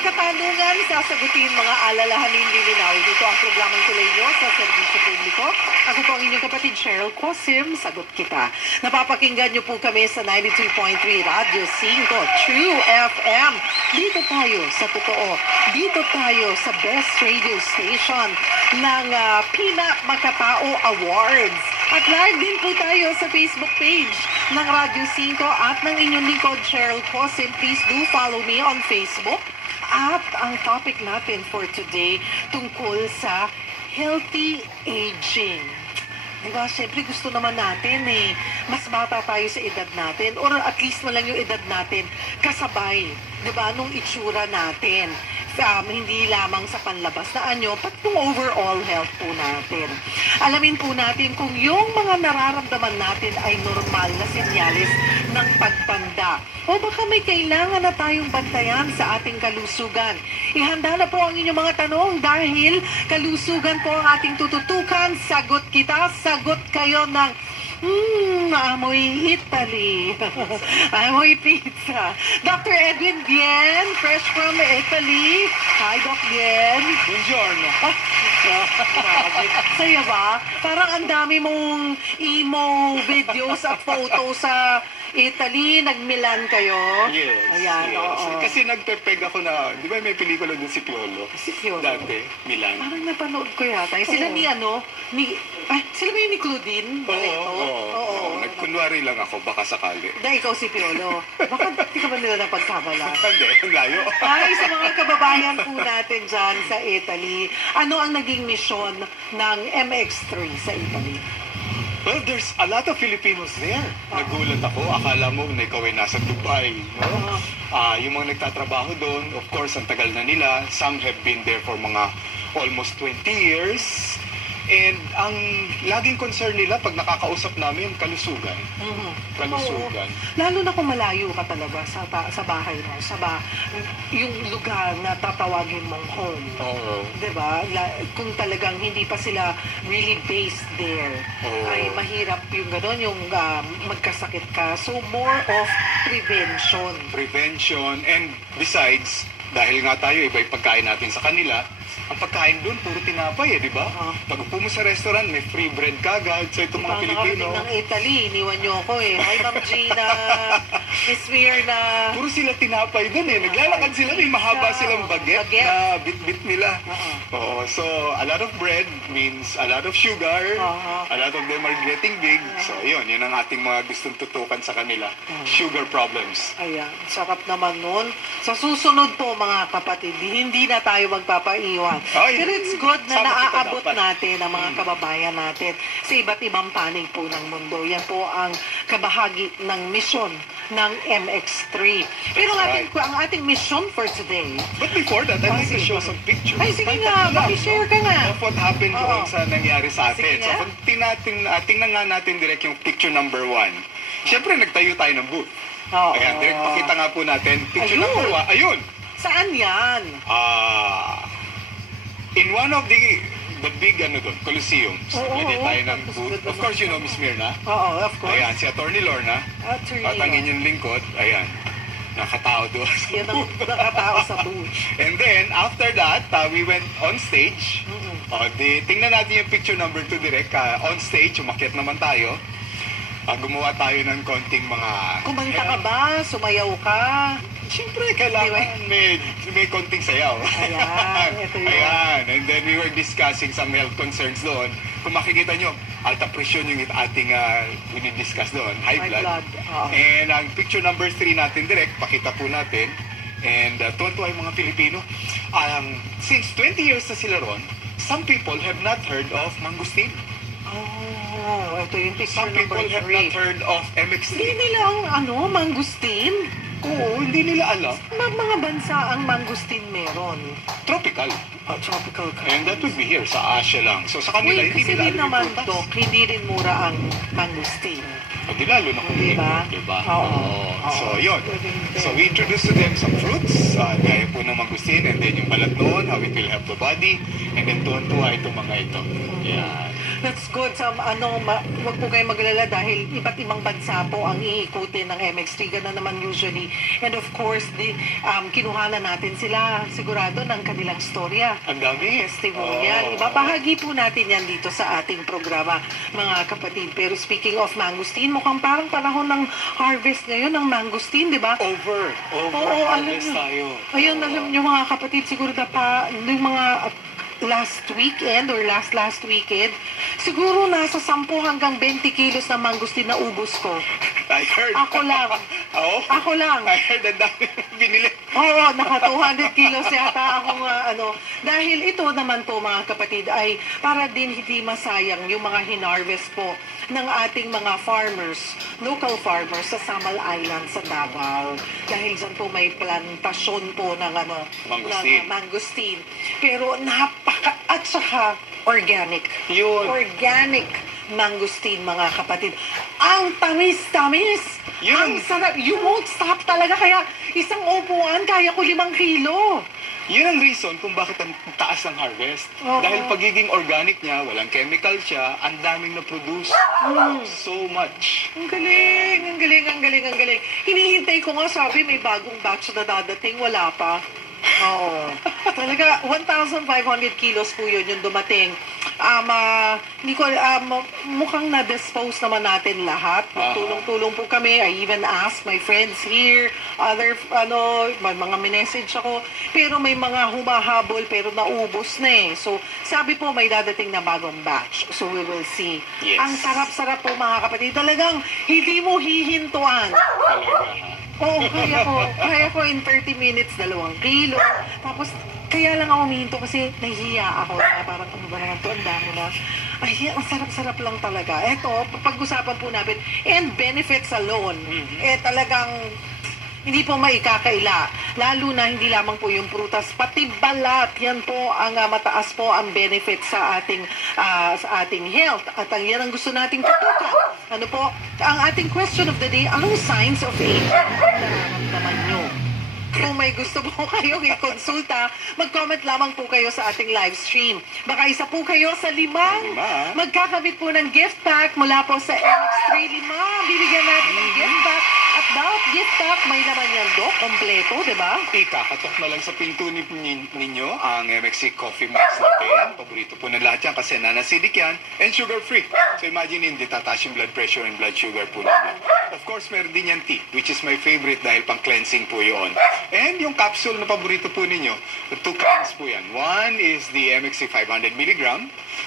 Katanungan, sasagutin mga alalahanin lilinawin. Ito ang programang tuloy nyo sa serbisyo publiko. Ako po ang inyong kapatid Cheryl Cosim, sagot kita. Napapakinggan nyo po kami sa 92.3 Radyo 5 True FM. Dito tayo sa totoo. Dito tayo sa Best Radio Station ng Pina Makatao Awards. At live din po tayo sa Facebook page ng Radyo 5 at ng inyong lingkod Cheryl Cosim. Please do follow me on Facebook. At ang topic natin for today tungkol sa healthy aging. Diba? Siyempre gusto naman natin mas bata tayo sa edad natin or at least na lang yung edad natin kasabay, diba, nung itsura natin. Hindi lamang sa panlabas na anyo, but yung overall health po natin. Alamin po natin kung yung mga nararamdaman natin ay normal na senyales ng pagtanda. O baka may kailangan na tayong bantayan sa ating kalusugan. Ihanda na po ang inyong mga tanong dahil kalusugan po ang ating tututukan. Sagot kita, sagot kayo ng amoy Italy. Amoy pizza. Dr. Edwin Bien, fresh from Italy. Hi, Doc Bien. Buongiorno. Saya ba? Parang ang dami mong emo videos at photos sa Italy. Nag-Milan kayo. Yes. Ayan, yes. oo. Kasi nagpepeg ako na, di ba may pelikula dun si Piolo? Si Piolo. Dati, Milan. Parang napanood ko yata. Sila ni sila ba yung ni Claudine? Oo. Nagkunwari lang ako, baka sakali. Dahil ikaw si Piolo. Baka di ka ba nila napagkabala? Hindi, ang layo. Ay, sa mga kababayan po natin dyan sa Italy, ano ang naging misyon ng MX3 sa Italy? Well, there's a lot of Filipinos there. Nagulat ako. Akala mo na ikaw ay nasa Dubai. No? Yung mga nagtatrabaho doon, of course, ang tagal na nila. Some have been there for mga almost 20 years. And ang laging concern nila pag nakakausap namin, kalusugan. Kalusugan. Oo. Lalo na kung malayo ka talaga sa bahay mo, yung lugar na tatawagin mong home. Oo. Diba? Kung talagang hindi pa sila really based there, ay mahirap yung gano'n, yung magkasakit ka. So, more of prevention. Prevention. And besides, dahil nga tayo, iba yung pagkain natin sa kanila, ang pagkain doon, puro tinapay di ba? Pag upo mo sa restaurant, may free bread kagad. So itong mga Pilipino. Ng Italy, iniwan nyo ako Hi, Ma'am Gina. Miss Mirna. Puro sila tinapay doon Naglalakad sila, may mahaba silang baget na bit-bit nila. Oo, so a lot of bread means a lot of sugar. A lot of them are getting big. So yun ang ating mga gustong tutukan sa kanila. Sugar problems. Ayan, sarap naman nun. Sa susunod po mga kapatid, hindi na tayo magpapaiwan Johan. Ay, Pero it's good na sama kita naaabot dapat. natin ang mga kababayan natin sa iba't ibang panig po ng mundo. Yan po ang kabahagi ng misyon ng MX3. Pero ang ating mission for today. But before that, I'd like to show some pictures. Ay, sige nga, makishare ka nga. Of what happened doon sa nangyari sa Sige atin. So, nga. kung tingnan nga natin direct yung picture number 1. Siyempre, nagtayo tayo ng booth. Ayan, direct pakita nga po natin. Picture Ayun. number 1. Ayun. Saan yan? In one of the big Coliseums. Oo, Pwede oo. tayo ng booth. Of course, you know Miss Mirna. Oo, of course. Ayan, si Attorney Lorna. Attorney At ang inyong lingkod. Ayan. Nakatao doon. Yan ang nakatao sa booth. And then, after that, we went on stage. Tingnan natin yung picture number 2 direct. On stage, umakyat naman tayo. Gumawa tayo ng konting mga... Kumanta ka ba? Sumayaw ka? Siyempre, kailangan may konting sayaw. Ayan, ito yun. Ayan. And then we were discussing some health concerns doon. Kung makikita nyo, alta presyon yung ating dinidiscuss doon. High blood. And ang picture number 3 natin direct, pakita po natin. And tuwan-tuwa yung mga Pilipino. Since 20 years na sila ron, some people have not heard of mangustin. Oh, ito yung picture Some people number have 3. not heard of MX3. Hindi nila ang mangustin? Oo, hindi nila alam. Mga bansa ang mangustin meron. Tropical. Tropical country. And that would be here, sa Asia lang. So sa kanila, Wait, hindi kasi nila din alam naman, yung prutas. Dok, hindi rin mura ang mangustin. Hindi lalo na kung Diba? Diba? Oo. So, yun. So, we introduced to them some fruits, gaya po ng mangustin, and then yung balat noon, how it will help the body, and then tuwan-tuwa itong mga ito. Yan. That's good. Wag po kayo maglala dahil iba't ibang bansa po ang iikutin ng MX3. Ganun naman usually. And of course, kinuhanan natin sila sigurado ng kanilang storya. Ang dami. Testimonial. Ibabahagi po natin yan dito sa ating programa, mga kapatid. Pero speaking of mangustin, mukhang parang panahon ng harvest ngayon ng mangustin, di ba? Over alam harvest nyo. tayo. Ayun, alam nyo mga kapatid, siguro yung mga last weekend or last weekend, siguro nasa 10 hanggang 20 kilos na mangustin na ubos ko. I heard. Ako lang. Oo? Ako lang. I heard ang dami binili. Oo, naka 200 kilos yata akong Dahil ito naman po mga kapatid ay para din hindi masayang yung mga hinarvest po ng ating mga farmers, local farmers sa Samal Island sa Davao. Dahil dyan po may plantasyon po ng Mangustin. ng mangustin. Pero at saka organic. Yun. Organic mangustin, mga kapatid. Ang tamis-tamis! Ang sarap! You won't stop talaga. Kaya isang upuan, kaya ko 5 kilo. Yun ang reason kung bakit ang taas ng harvest. Oo. Dahil pagiging organic niya, walang chemical siya, ang daming na-produce. So much. Ang galing, ang galing, ang galing, ang galing. Hinihintay ko nga, sabi may bagong batch na dadating, wala pa. Oo. Talaga, 1,500 kilos po yun yung dumating. Hindi ko, mukhang na-dispose naman natin lahat. Tulong-tulong po kami. I even asked my friends here, may mga minessage ako. Pero may mga humahabol pero naubos na eh. So, sabi po may dadating na bagong batch. So, we will see. Yes. Ang sarap-sarap po mga kapatid. Talagang hindi mo hihintuan. Oo, kaya ko in 30 minutes, 2 kilo. Tapos, kaya lang ako humihinto kasi nahihiya ako na parang ano ba naman to, ang dami na. Ay, ang sarap-sarap lang talaga. Eto, pag-usapan po natin, and benefits alone, talagang hindi po maikakaila. Lalo na hindi lamang po yung prutas, pati balat. Yan po ang mataas po ang benefits sa ating health. At yan ang gusto nating tutukan. Ano po? Ang ating question of the day, anong signs of age ang nararamdaman nyo? Kung may gusto po kayong i-consulta, mag-comment lamang po kayo sa ating live stream. Baka isa po kayo sa 5 magkakamit po ng gift pack mula po sa MX3 5. Bibigyan natin ng gift pack. At bawat gift pack, may naman yan, Dok, kompleto, di ba? Ikakatok na lang sa pinto ninyo ang MXC Coffee Mix natin. Paborito po ng lahat yan kasi non-acidic yan and sugar-free. So imagine hindi tataas yung blood pressure and blood sugar po ninyo. Of course, meron din yan tea, which is my favorite dahil pang-cleansing po yun. And yung capsule na paborito po ninyo, 2 kinds po yan. One is the MXC 500 mg,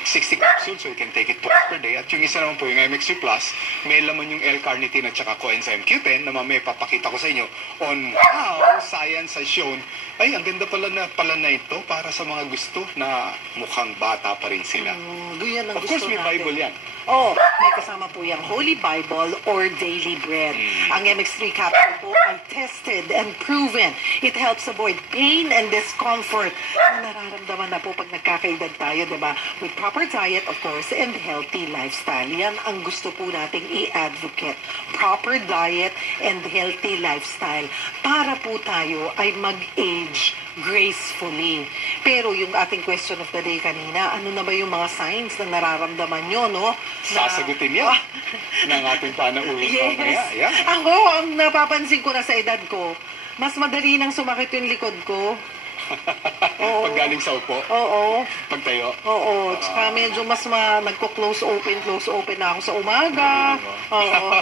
60 capsules, so you can take it twice per day. At yung isa naman po, yung MXC Plus, may laman yung L-carnitine at saka coenzyme Q10 na mamaya papakita ko sa inyo on how science has shown ay, ang ganda pala na ito para sa mga gusto na mukhang bata pa rin sila. Ganyan ang Of course, gusto may natin. Bible yan. Oh, may kasama po yung Holy Bible or Daily Bread. Ang MX3 capsule po ay tested and proven. It helps avoid pain and discomfort na nararamdaman na po pag nagkakaedad tayo, di ba? With proper diet, of course, and healthy lifestyle. Yan ang gusto po nating i-advocate. Proper diet and healthy lifestyle para po tayo ay mag-age gracefully. Pero yung ating question of the day kanina, ano na ba yung mga signs na nararamdaman nyo, no? Sasagutin yan ng ating panauhin Yes. mamaya. Yeah. Ako, ang napapansin ko na sa edad ko, mas madali nang sumakit yung likod ko. Oo. Pag galing sa upo, Oo. pagtayo. Oo. Tsaka medyo mas nagko-close open na ako sa umaga. Oo.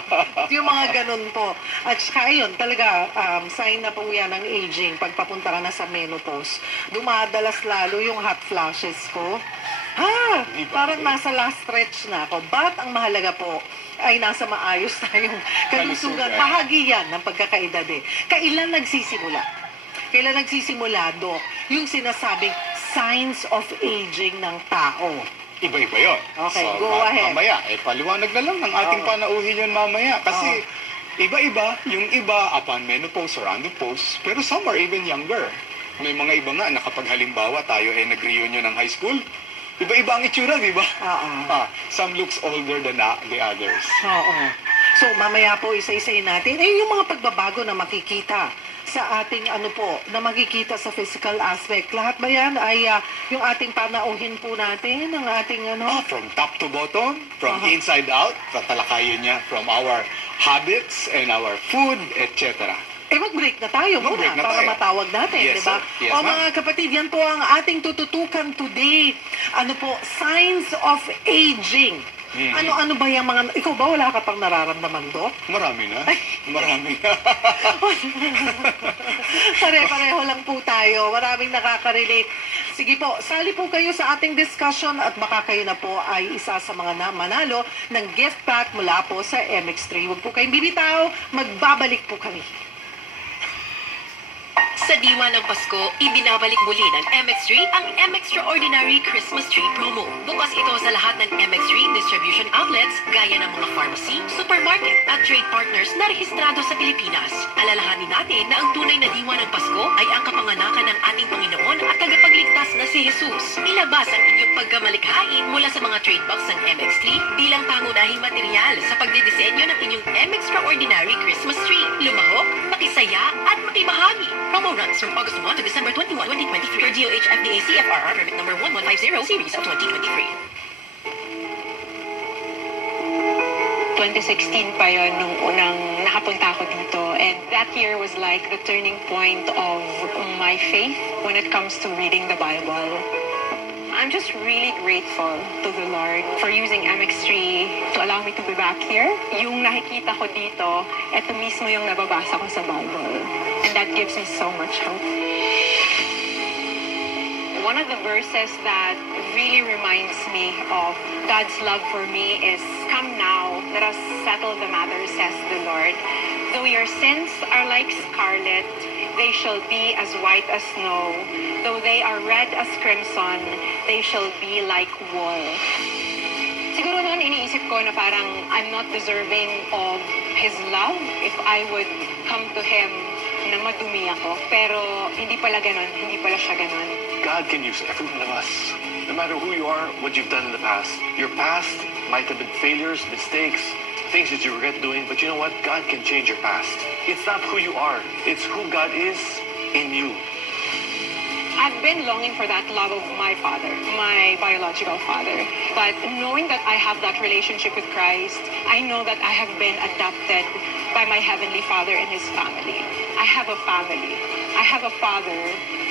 Yung mga ganun po. At saka ayun, talaga, sign na po yan ng aging. Pag papunta ka na sa menopause, dumadalas lalo yung hot flashes ko. Parang nasa last stretch na ako. But ang mahalaga po, ay nasa maayos tayong kalusugan. Bahagi yan ng pagkakaedad eh. Kailan nagsisimula? Kailan nagsisimula, Dok, yung sinasabing signs of aging ng tao? Iba-iba yun. Okay, So, go ahead. Mamaya, paliwanag na lang ng ating panauhin yun mamaya. Kasi iba-iba, yung iba upon menopause or andropause, pero some are even younger. May mga iba nga na kapag halimbawa tayo ay nag-reunion ng high school, iba-iba ang itsura, di ba? Some looks older than the others. Oo. So, mamaya po isa-isahin natin. Yung mga pagbabago na makikita sa ating na makikita sa physical aspect. Lahat ba yan ay yung ating panauhin po natin, ang ating from top to bottom, from inside out, tatalakayin niya from our habits and our food, etc. Mag-break na tayo muna Mag-break na para tayo. matawag natin, Yes, di ba? sir. Yes, O ma'am. mga kapatid, yan po ang ating tututukan today. Signs of aging. Ano ba yung mga... Ikaw ba, wala ka pang nararamdaman, Dok? Marami na. Marami na. Pare-pareho lang po tayo. Maraming nakaka-relate. Sige po, sali po kayo sa ating discussion at baka kayo na po ay isa sa mga manalo ng gift pack mula po sa MX3. Huwag po kayong bibitaw. Magbabalik po kami. Sa diwa ng Pasko, ibinabalik muli ng MX3 ang M-Extraordinary Christmas Tree Promo. Bukas ito sa lahat ng MX3 distribution outlets gaya ng mga pharmacy, supermarket at trade partners na rehistrado sa Pilipinas. Alalahanin natin na ang tunay na diwa ng Pasko ay ang kapanganakan ng ating Panginoon at tagapagligtas na si Jesus. Ilabas ang inyong pagkamalikhain mula sa mga trade box ng MX3 bilang pangunahing material sa pagdidisenyo ng inyong M-Extraordinary Christmas Tree. Lumahok, makisaya at makibahagi. Promo runs from August 1 to December 21, 2023 per DOH FDA CFRR permit number 1150 series of 2023. 2016 pa yon nung unang nakapunta ako dito, and that year was like the turning point of my faith when it comes to reading the Bible. I'm just really grateful to the Lord for using MX3 to allow me to be back here. Yung nakikita ko dito, ito mismo yung nababasa ko sa Bible. And that gives me so much hope. One of the verses that really reminds me of God's love for me is, "Come now, let us settle the matter, says the Lord. Though your sins are like scarlet, they shall be as white as snow. Though they are red as crimson, they shall be like wool." Siguro noon iniisip ko na parang I'm not deserving of His love if I would come to Him na madumi ako. Pero hindi pala ganon, hindi pala siya ganon. God can use every one of us. No matter who you are, what you've done in the past. Your past might have been failures, mistakes, things that you regret doing, but you know what? God can change your past. It's not who you are, it's who God is in you. I've been longing for that love of my father, my biological father. But knowing that I have that relationship with Christ, I know that I have been adopted by my Heavenly Father and His family. I have a family. I have a father.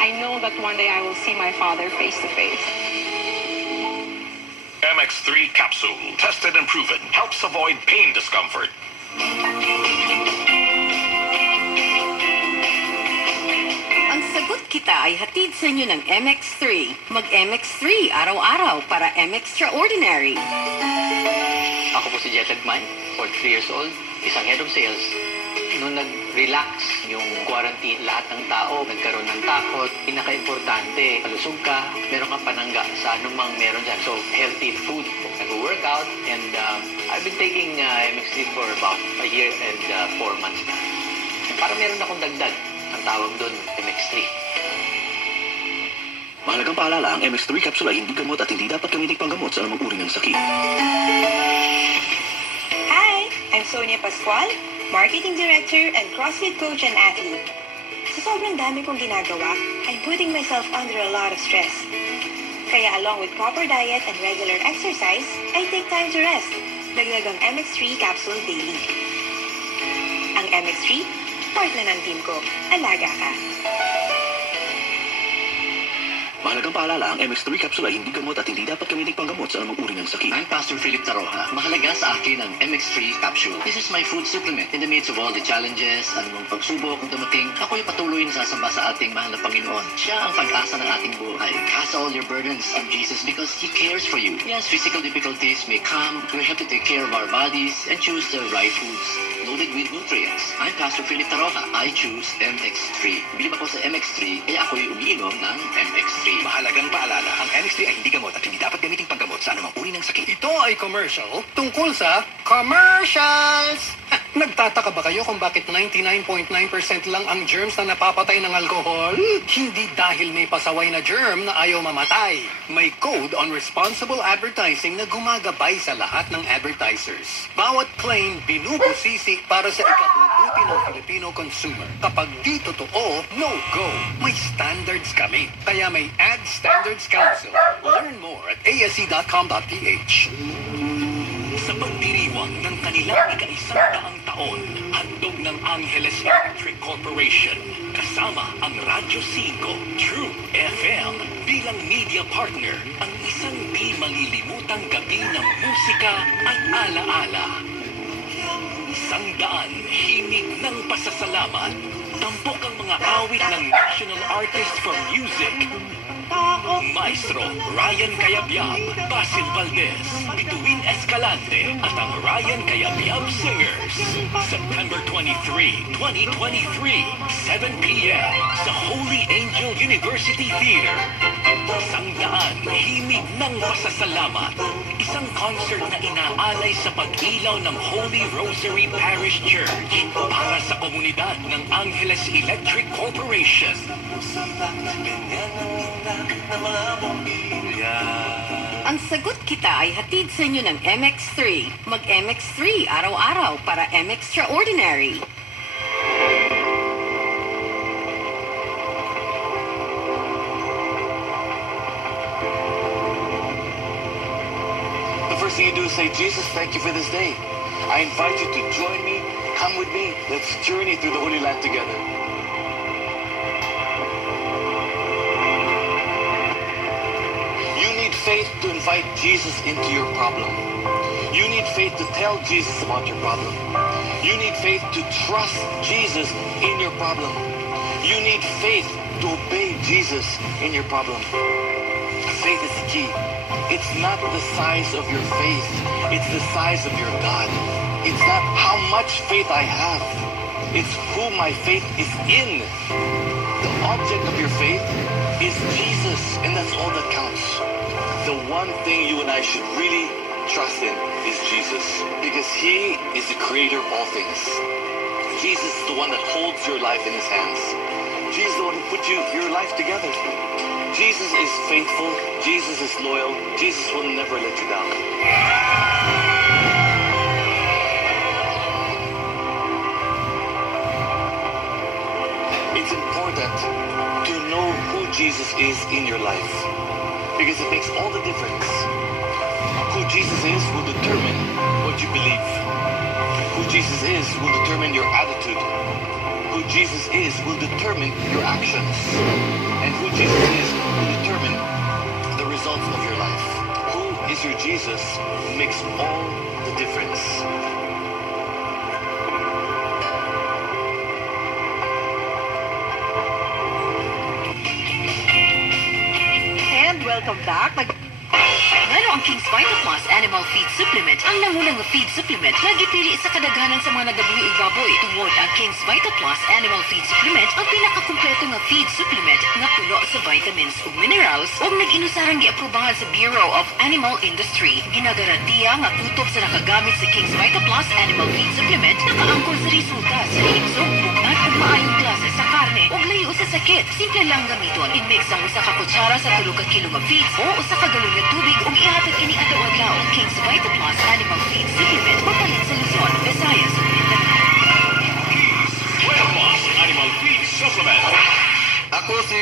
I know that one day I will see my father face to face. MX3 capsule, tested and proven, helps avoid pain discomfort. Ang sagot kita ay hatid sa inyo ng MX3. Mag-MX3 araw-araw para M-Extraordinary. Ako po si Jetted Man, 43 years old, isang head of sales. Nung nag-relax yung quarantine, lahat ng tao nagkaroon ng takot. Pinaka-importante, malusog ka, meron kang panangga sa anumang meron dyan. So, healthy food, nag-workout, and I've been taking MX3 for about a year and 4 months na. Para meron akong dagdag, ang tawag doon, MX3. Mahalagang paalala, ang MX3 capsule ay hindi gamot at hindi dapat gamitin panggamot sa anumang uri ng sakit. Hi! I'm Sonia Pascual, Marketing Director and CrossFit Coach and Athlete. Sa sobrang dami kong ginagawa, I'm putting myself under a lot of stress. Kaya along with proper diet and regular exercise, I take time to rest. Dagdag ang MX3 capsule daily. Ang MX3, part na ng team ko. Alaga ka. Mahalagang paalala, ang MX3 capsule ay hindi gamot at hindi dapat gamitin panggamot sa anumang uri ng sakit. I'm Pastor Philip Taroja. Mahalaga sa akin ang MX3 capsule. This is my food supplement. In the midst of all the challenges, anumang pagsubok ang dumating, ako'y patuloy na sasamba sa ating mahal na Panginoon. Siya ang pag-asa ng ating buhay. Cast all your burdens on Jesus because He cares for you. Yes, physical difficulties may come. We have to take care of our bodies and choose the right foods loaded with nutrients. I'm Pastor Philip Taroja. I choose MX3. Bilib ako sa MX3, kaya ako'y umiinom ng MX3. Mahalagang paalala, ang MX3 ay hindi gamot at hindi dapat gamitin panggamot sa anumang uri ng sakit. Ito ay commercial tungkol sa commercials! Nagtataka ba kayo kung bakit 99.9% lang ang germs na napapatay ng alkohol? Hindi dahil may pasaway na germ na ayaw mamatay. May code on responsible advertising na gumagabay sa lahat ng advertisers. Bawat claim binubusisi para sa ikabubuti ng Filipino consumer. Kapag di totoo, no go. May standards kami. Kaya may Ad Standards Council. Learn more at asc.com.ph. Sa pagdiriwang ng kanilang ika-100 taon, handog ng Angeles Electric Corporation, kasama ang Radyo 5, True FM, bilang media partner, ang isang di malilimutang gabi ng musika at alaala. 100 himig ng pasasalamat, tampok ang mga awit ng National Artist for Music, Maestro Ryan Cayabyab, Basil Valdez, Bituin Escalante at ang Ryan Cayabyab Singers. September 23, 2023, 7 p.m. sa Holy Angel University Theater. 100 himig ng pasasalamat. Isang concert na inaalay sa pag-ilaw ng Holy Rosary Parish Church para sa komunidad ng Angeles Electric Corporation. Ang sagot kita ay hatid sa inyo ng MX3. Mag-MX3 araw-araw para M-Extraordinary. The first thing you do is say, Jesus, thank you for this day. I invite you to join me. Come with me. Let's journey through the Holy Land together. You need faith to invite Jesus into your problem. You need faith to tell Jesus about your problem. You need faith to trust Jesus in your problem. You need faith to obey Jesus in your problem. Faith is the key. It's not the size of your faith. It's the size of your God. It's not how much faith I have. It's who my faith is in. The object of your faith is Jesus, and that's all that counts. The one thing you and I should really trust in is Jesus, because He is the creator of all things. Jesus is the one that holds your life in His hands. Jesus is the one who put your life together. Jesus is faithful. Jesus is loyal. Jesus will never let you down. It's important to know who Jesus is in your life, because it makes all the difference. Who Jesus is will determine what you believe. Who Jesus is will determine your attitude. Who Jesus is will determine your actions. And who Jesus is will determine the results of your life. Who is your Jesus makes all the difference. And welcome back. ang King's Vita Plus Animal Feed Supplement, ang nangunang feed supplement na gipili sa kadaghanan sa mga nagabuhi ug baboy. Tungod ang King's Vita Plus Animal Feed Supplement ang pinakakumpleto nga feed supplement nga puno sa vitamins ug minerals ug nag-inusarang giaprubahan sa Bureau of Animal Industry. Ginagarantiya nga tutok sa nakagamit sa King's Vita Plus Animal Feed Supplement nakaangkol sa resulta sa himsog, bugat ug maayong klase sa karne ug layo sa sakit. Simple lang gamiton. I-mix ang usa ka kutsara sa 3 ka kilo nga feeds o usa ka galon nga tubig ug ihatag kini adlaw-adlaw. King's Vita Plus Animal Feed Supplement mapalit sa Luzon, Visayas ug Mindanao. Vita Plus Animal Feed Supplement. Ako si